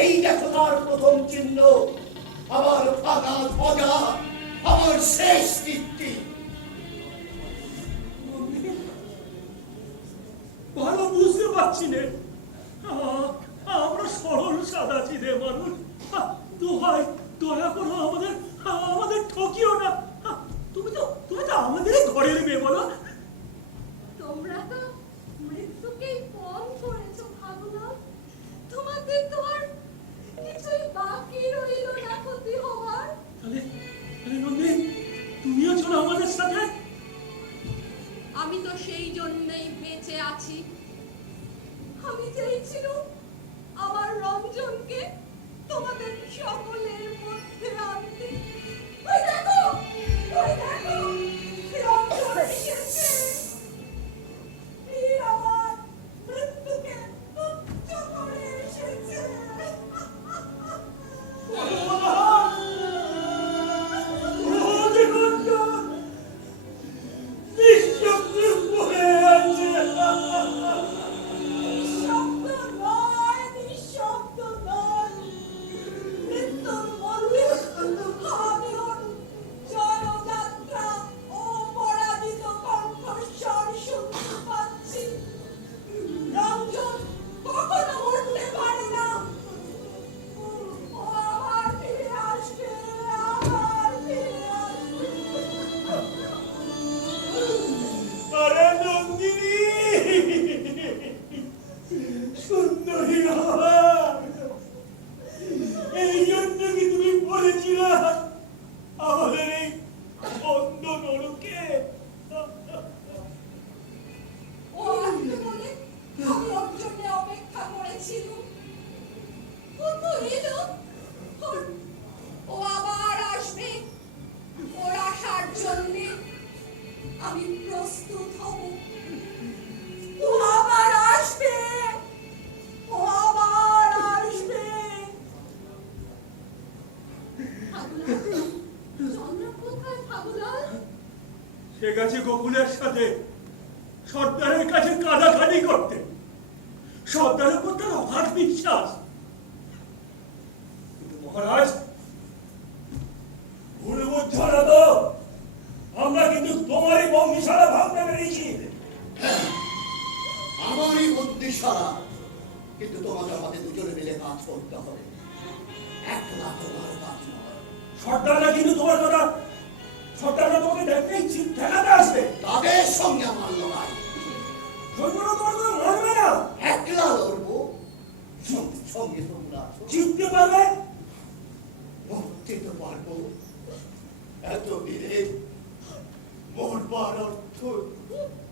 এই দেখো তার প্রথম চিহ্ন, আমার ভাঙা ধ্বজা, আমার শেষ কীর্তি। ভালো বুঝতে পারছি নে, আমরা সরল সাদা চিদে মানুষ। দোহাই, দয়া করো আমাদের ঠকিও না। তুমি তো আমাদেরই ঘরের মেয়ে, বলো। তোমরা তো মৃত্যুকেই পণ করেছো ভাবনা। তোমাদের তো আর কিছুই বাকি রইল না ক্ষতি হওয়ার। তাহলে নন্দী, তুমিও চলো আমাদের সাথে। আমি তো সেই জন্যই বেঁচে আছি। আমি চেয়েছিলাম আমার রঞ্জনকে তোমাদের সকলের মধ্যে আনতে। ওই দেখো, রঞ্জন এসেছে। বীর আমার মৃত্যুকে তুচ্ছ করে এসেছে। নিঃশব্দ নয়, নিঃশব্দ নয়। মৃত্যুর মধ্যে আমিও জয়যাত্রা ও পরাজিত কণ্ঠস্বর শুনতে পাচ্ছি। রঞ্জন কখনো মরতে পারে না। ও আবার ফিরে আসবে, আবার ফিরে আসবে। আরে নন্দিনী, সুন্দরী আমার, এই জন্য কি তুমি বলেছিলে আমাদের এই বন্ধ নরকে? ও আসবে বলে আমি ওর জন্য অপেক্ষা করেছিলাম। ও তো এলো। ও আবার আসবে। ওর আসার জন্য আমি প্রস্তুত হব। ও আবার আসবে। ও আবার আসবে। চন্দ্র কোথায় ফাগুলাল? সে গেছে গোকুলের সাথে সর্দারের কাছে কাঁদাকানি করতে। সর্দারের উপর তার অগাধ বিশ্বাস। কিন্তু মহারাজ, ভুল বুঝছো না তো? আমরা কিন্তু তোমারই বংশীশালা ভাবতে পেরেছি। আমারই বন্দিশালা, কিন্তু তোমাকে আমাদের দুজনে মিলে কাজ করতে হবে। একলা তোমার কাজ নয়। সর্দাররা কিন্তু সর্দাররা তোমাকে দেখলেই চিৎ ঠেকাতে আসবে। তাদের সঙ্গে আমার লড়াই। সৈন্যরা তোমার কোনো মানবে না। একলা লড়বো, সঙ্গে তোমরা আছো। জিততে পারবে, মরতে তো পারবো। এত দিনে মরবার অর্থ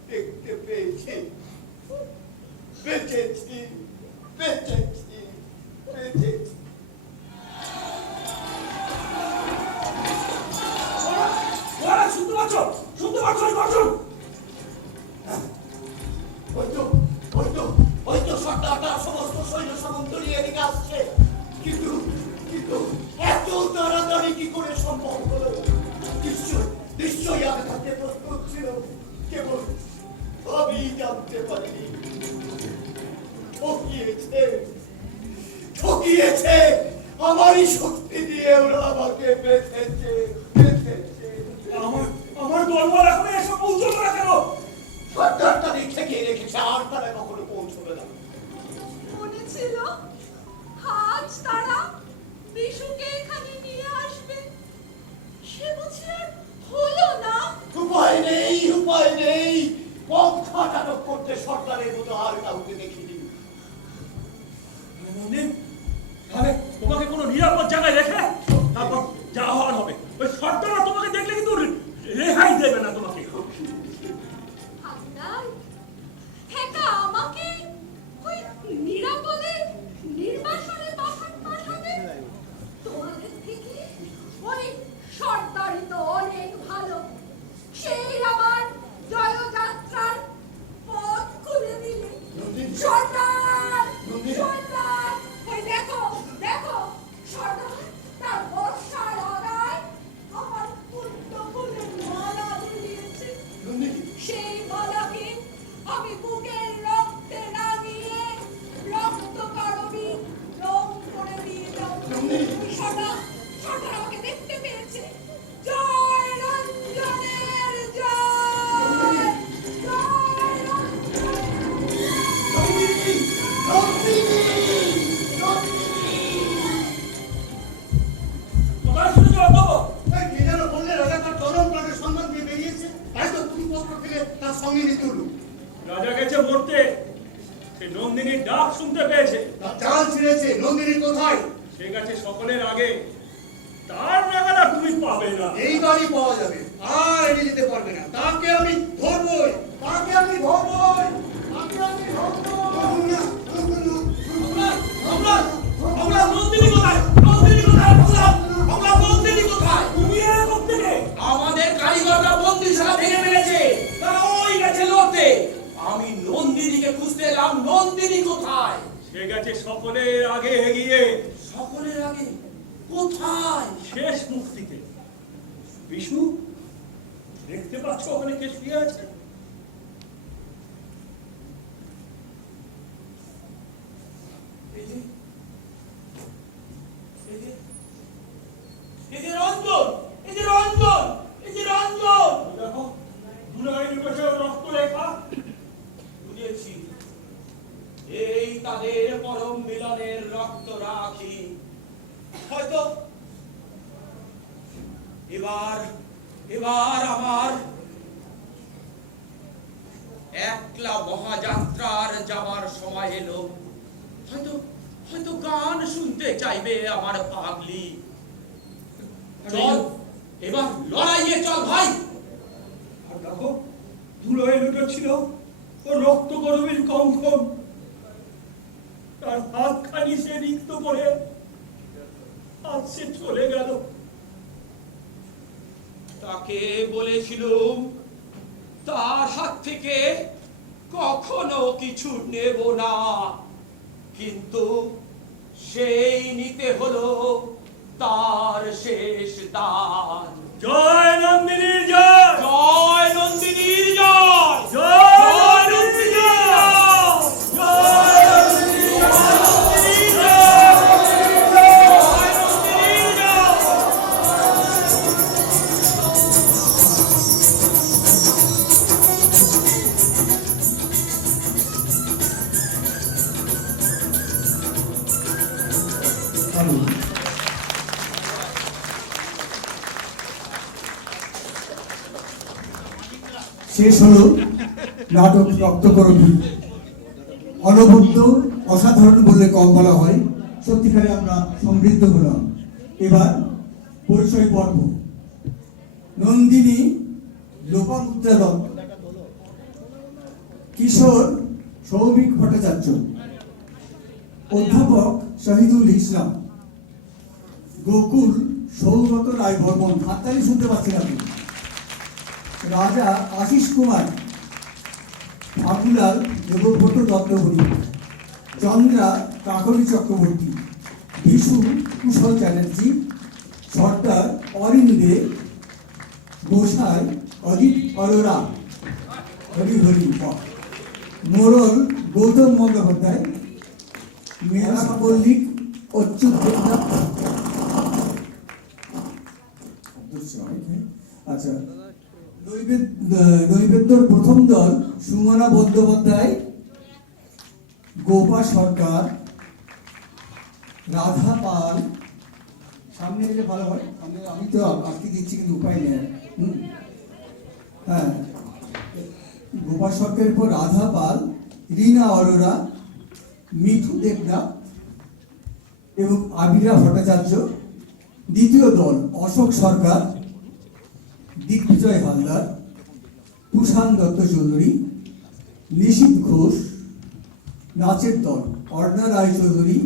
দেখতে পেয়েছি। বেঁচেছি, বেঁচেছি, বেঁচেছি। সম্ভব হলো? নিশ্চয়ই আগে থাকতে প্রস্তুত ছিল, কেবল আমি জানতে পারিনি। ঠকিয়েছে, আমারই শক্তি দিয়ে ওরা আমাকে বেঁধেছে। আমার দরবার এখন এসব পৌঁছলো না কেন? সরকার তাদের ঠেকিয়ে রেখেছে, আর তারা কখনো পৌঁছবে না। মনে ছিল আজ তারা বিশুকে এখানে নিয়ে আসবে, সে বুঝি আর হলো না। উপায় নেই, উপায় নেই। পন্থা নাটক করতে সরকারের মতো আর কাউকে দেখিনি। তাহলে তোমাকে কোনো নিরাপদ জায়গায় রেখে তারপর যা হওয়ার হবে। ওই সর্দাররা তোমাকে দেখলে কিন্তু রেহাই দেবে না তোমাকে। আপনার একা আমাকে ওই নিরাপদে নির্বাসনের বাসায় পাঠাবে? তোমাদের থেকে ওই সর্দারই তো অনেক ভালো। সেই আমার জয়যাত্রার পথ খুলে দিলে। সর্দার, সর্দার, ওই দেখো দেখো, সর্দার তার বর্ষার আগায় আমার পদ্ম ফুলের মালা ঝুলিয়েছে। সেই মালাকে আমি বুকের রক্তে রাঙিয়ে রক্ত করবি রং করে দিয়ে দাও। সর্দার, সর্দার আমাকে দেখতে পেয়েছে। জয় রঞ্জনের জয়, জয় কোথায় শুনেছো বাবু? কে যেন বললে রাজা তার চরম প্রাণের সন্ধান দিয়ে বেরিয়েছে, তাই তো তুমি পত্র থেকে তার সঙ্গে নিতে হলো। রাজা গেছে মরতে, সে নন্দিনীর ডাক শুনতে পেয়েছে। তার চাল ছিঁড়েছে। নন্দিনী কোথায়? সে গেছে সকলের আগে, তার নাগালা তুমি পাবে না। এইবারই পাওয়া যাবে, আর এড়িয়ে যেতে পারবে না। তাকে আমি ধরবই, তাকে আমি ধরবই, তাকে আমি ধরবই। আমরা নন্দিনী কোথায়? নন্দিনী কোথায়? আমরা নন্দিনী কোথায়? তুমি এর থেকে আমাদের কারিগররা বন্দিশালা ভেঙে ফেলেছে, তারা ওই গেছে লড়তে। আমি নন্দিনীকে খুঁজতে এলাম, নন্দিনী কোথায়? সে গেছে সকলের আগে এগিয়ে, সকলের আগে কোথায়? শেষ মুক্তিতে। বিশু, দেখতে পাচ্ছ ওখানে কে শুয়ে আছে? এই যে, এই যে, এই যে রঞ্জন, এই যে রঞ্জন, এই যে রঞ্জন। দেখো, দুরাই উঠেছে রক্ত রেখা। বুঝেছি, এই তাদের পরম মিলনের রক্ত রাখি। হয়তো এবার এবার আমার একলা মহাযাত্রার যাবার সময় এলো। হয়তো হয়তো গান শুনতে চাইবে আমার পাগলি। চল এবার লড়াইয়ে চল ভাই। আর দেখো, ধুলোয় লুটেছিল ও রক্ত গরমের কঙ্কন, তার হাতখানি সে রিক্ত করে আজ সে চলে গেল। তাকে বলেছিলুম তার হাত থেকে কখনো কিছু নেব না, কিন্তু সেই নিতে হলো তার শেষ দান। জয় নন্দিনীর জয়, জয় নন্দিনীর জয়, জয় নন্দিনীর জয়, জয় নন্দিনীর শেষ হলো নাটক রক্তকরবী। অনবদ্য, অসাধারণ বললে কম বলা হয়। সত্যিকারে আমরা সমৃদ্ধ হলাম। এবার পরিচয় পর্ব। নন্দিনী লোপামুদ্রা দত্ত, কিশোর সৌমিক ভট্টাচার্য, অধ্যাপক শহীদুল ইসলাম, গোকুল সৌগত রায় বর্মন। হাততালি শুনতে পাচ্ছেন আপনি? রাজা আশিস কুমার, বাবুলাল দেবব্রত দত্তগুরি, চন্দ্রা কাকলি চক্রবর্তী, বিশু কুশল চ্যাটার্জি, সর্দার অরিন্দে, গোসাই অজিত অরোরা, হরি হরি বাহ। মোড়ল গৌতম বন্দ্যোপাধ্যায়, মেধা মল্লিক, অচ্যুত দেবনাথ। আচ্ছা, নৈবেদ্যর প্রথম দল সুমনা বন্দ্যোপাধ্যায়, গোপা সরকার, রাধা পাল। সামনে এলে ভালো হয়, আমি তো আটকে দিচ্ছি কিন্তু উপায় নেই। হ্যাঁ, গোপা সরকারের পর রাধা পাল, রীনা অরোরা, মিঠু দেবনাথ এবং আবিরা ভট্টাচার্য। দ্বিতীয় দল অশোক সরকার, দিগ্বিজয় হালদার, তুষান দত্ত চৌধুরী, নিশীথ ঘোষ। নাচের দল অর্ণা রায়চৌধুরী,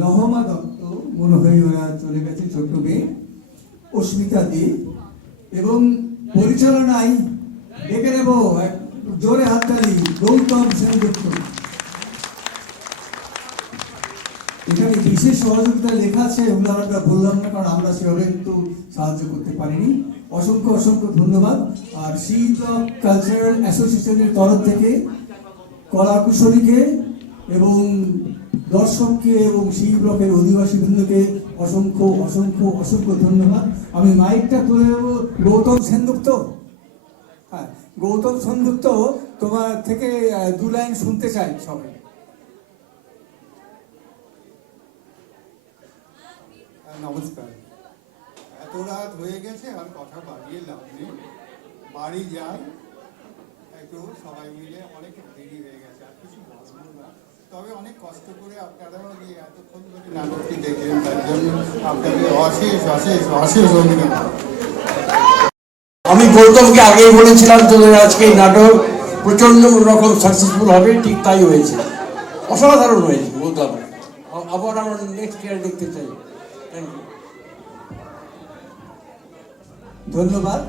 লহমা দত্ত, মনে হয় ওরা চলে গেছে, ছোট্ট মেয়ে, অস্মিতা দে। এবং পরিচালনায় ডেকে নেব এক জোরে হাততালি, গৌতম সেনগুপ্ত। এখানে বিশেষ সহযোগিতা লেখা আছে, ওগুলো আমরা বললাম না কারণ আমরা সেভাবে কিন্তু সাহায্য করতে পারিনি। অসংখ্য অসংখ্য ধন্যবাদ। আর সি ব্লক কালচারাল অ্যাসোসিয়েশনের তরফ থেকে কলাকুশলীকে এবং দর্শককে এবং সি ব্লকের অধিবাসী বৃন্দকে অসংখ্য অসংখ্য অসংখ্য ধন্যবাদ। আমি মাইকটা তুলে নেব গৌতম সেনগুপ্ত। হ্যাঁ, গৌতম সেনগুপ্ত, তোমার থেকে 2 লাইন শুনতে চাই সবাই। নমস্কার। এত রাত হয়ে গেছে, আর কথা বাড়িয়ে লাভ নেই, বাড়ি যাই একটু সবাই মিলে। অনেক দেরি হয়ে গেছে, আর কিছু বলবো না। তবে অনেক কষ্ট করে আপনারাও যে এতক্ষণ ধরে নাটকটি দেখলেন, তার জন্য আপনাকে অশেষ অশেষ অশেষ অভিনন্দন। আমি গৌতমকে আগেই বলেছিলাম তোদের আজকে এই নাটক প্রচন্ড রকম সাকসেসফুল হবে, ঠিক তাই হয়েছে, অসাধারণ হয়েছে গৌতম। আবার আমরা নেক্সট ইয়ার দেখতে চাই। থ্যাংক ইউ, ধন্যবাদ।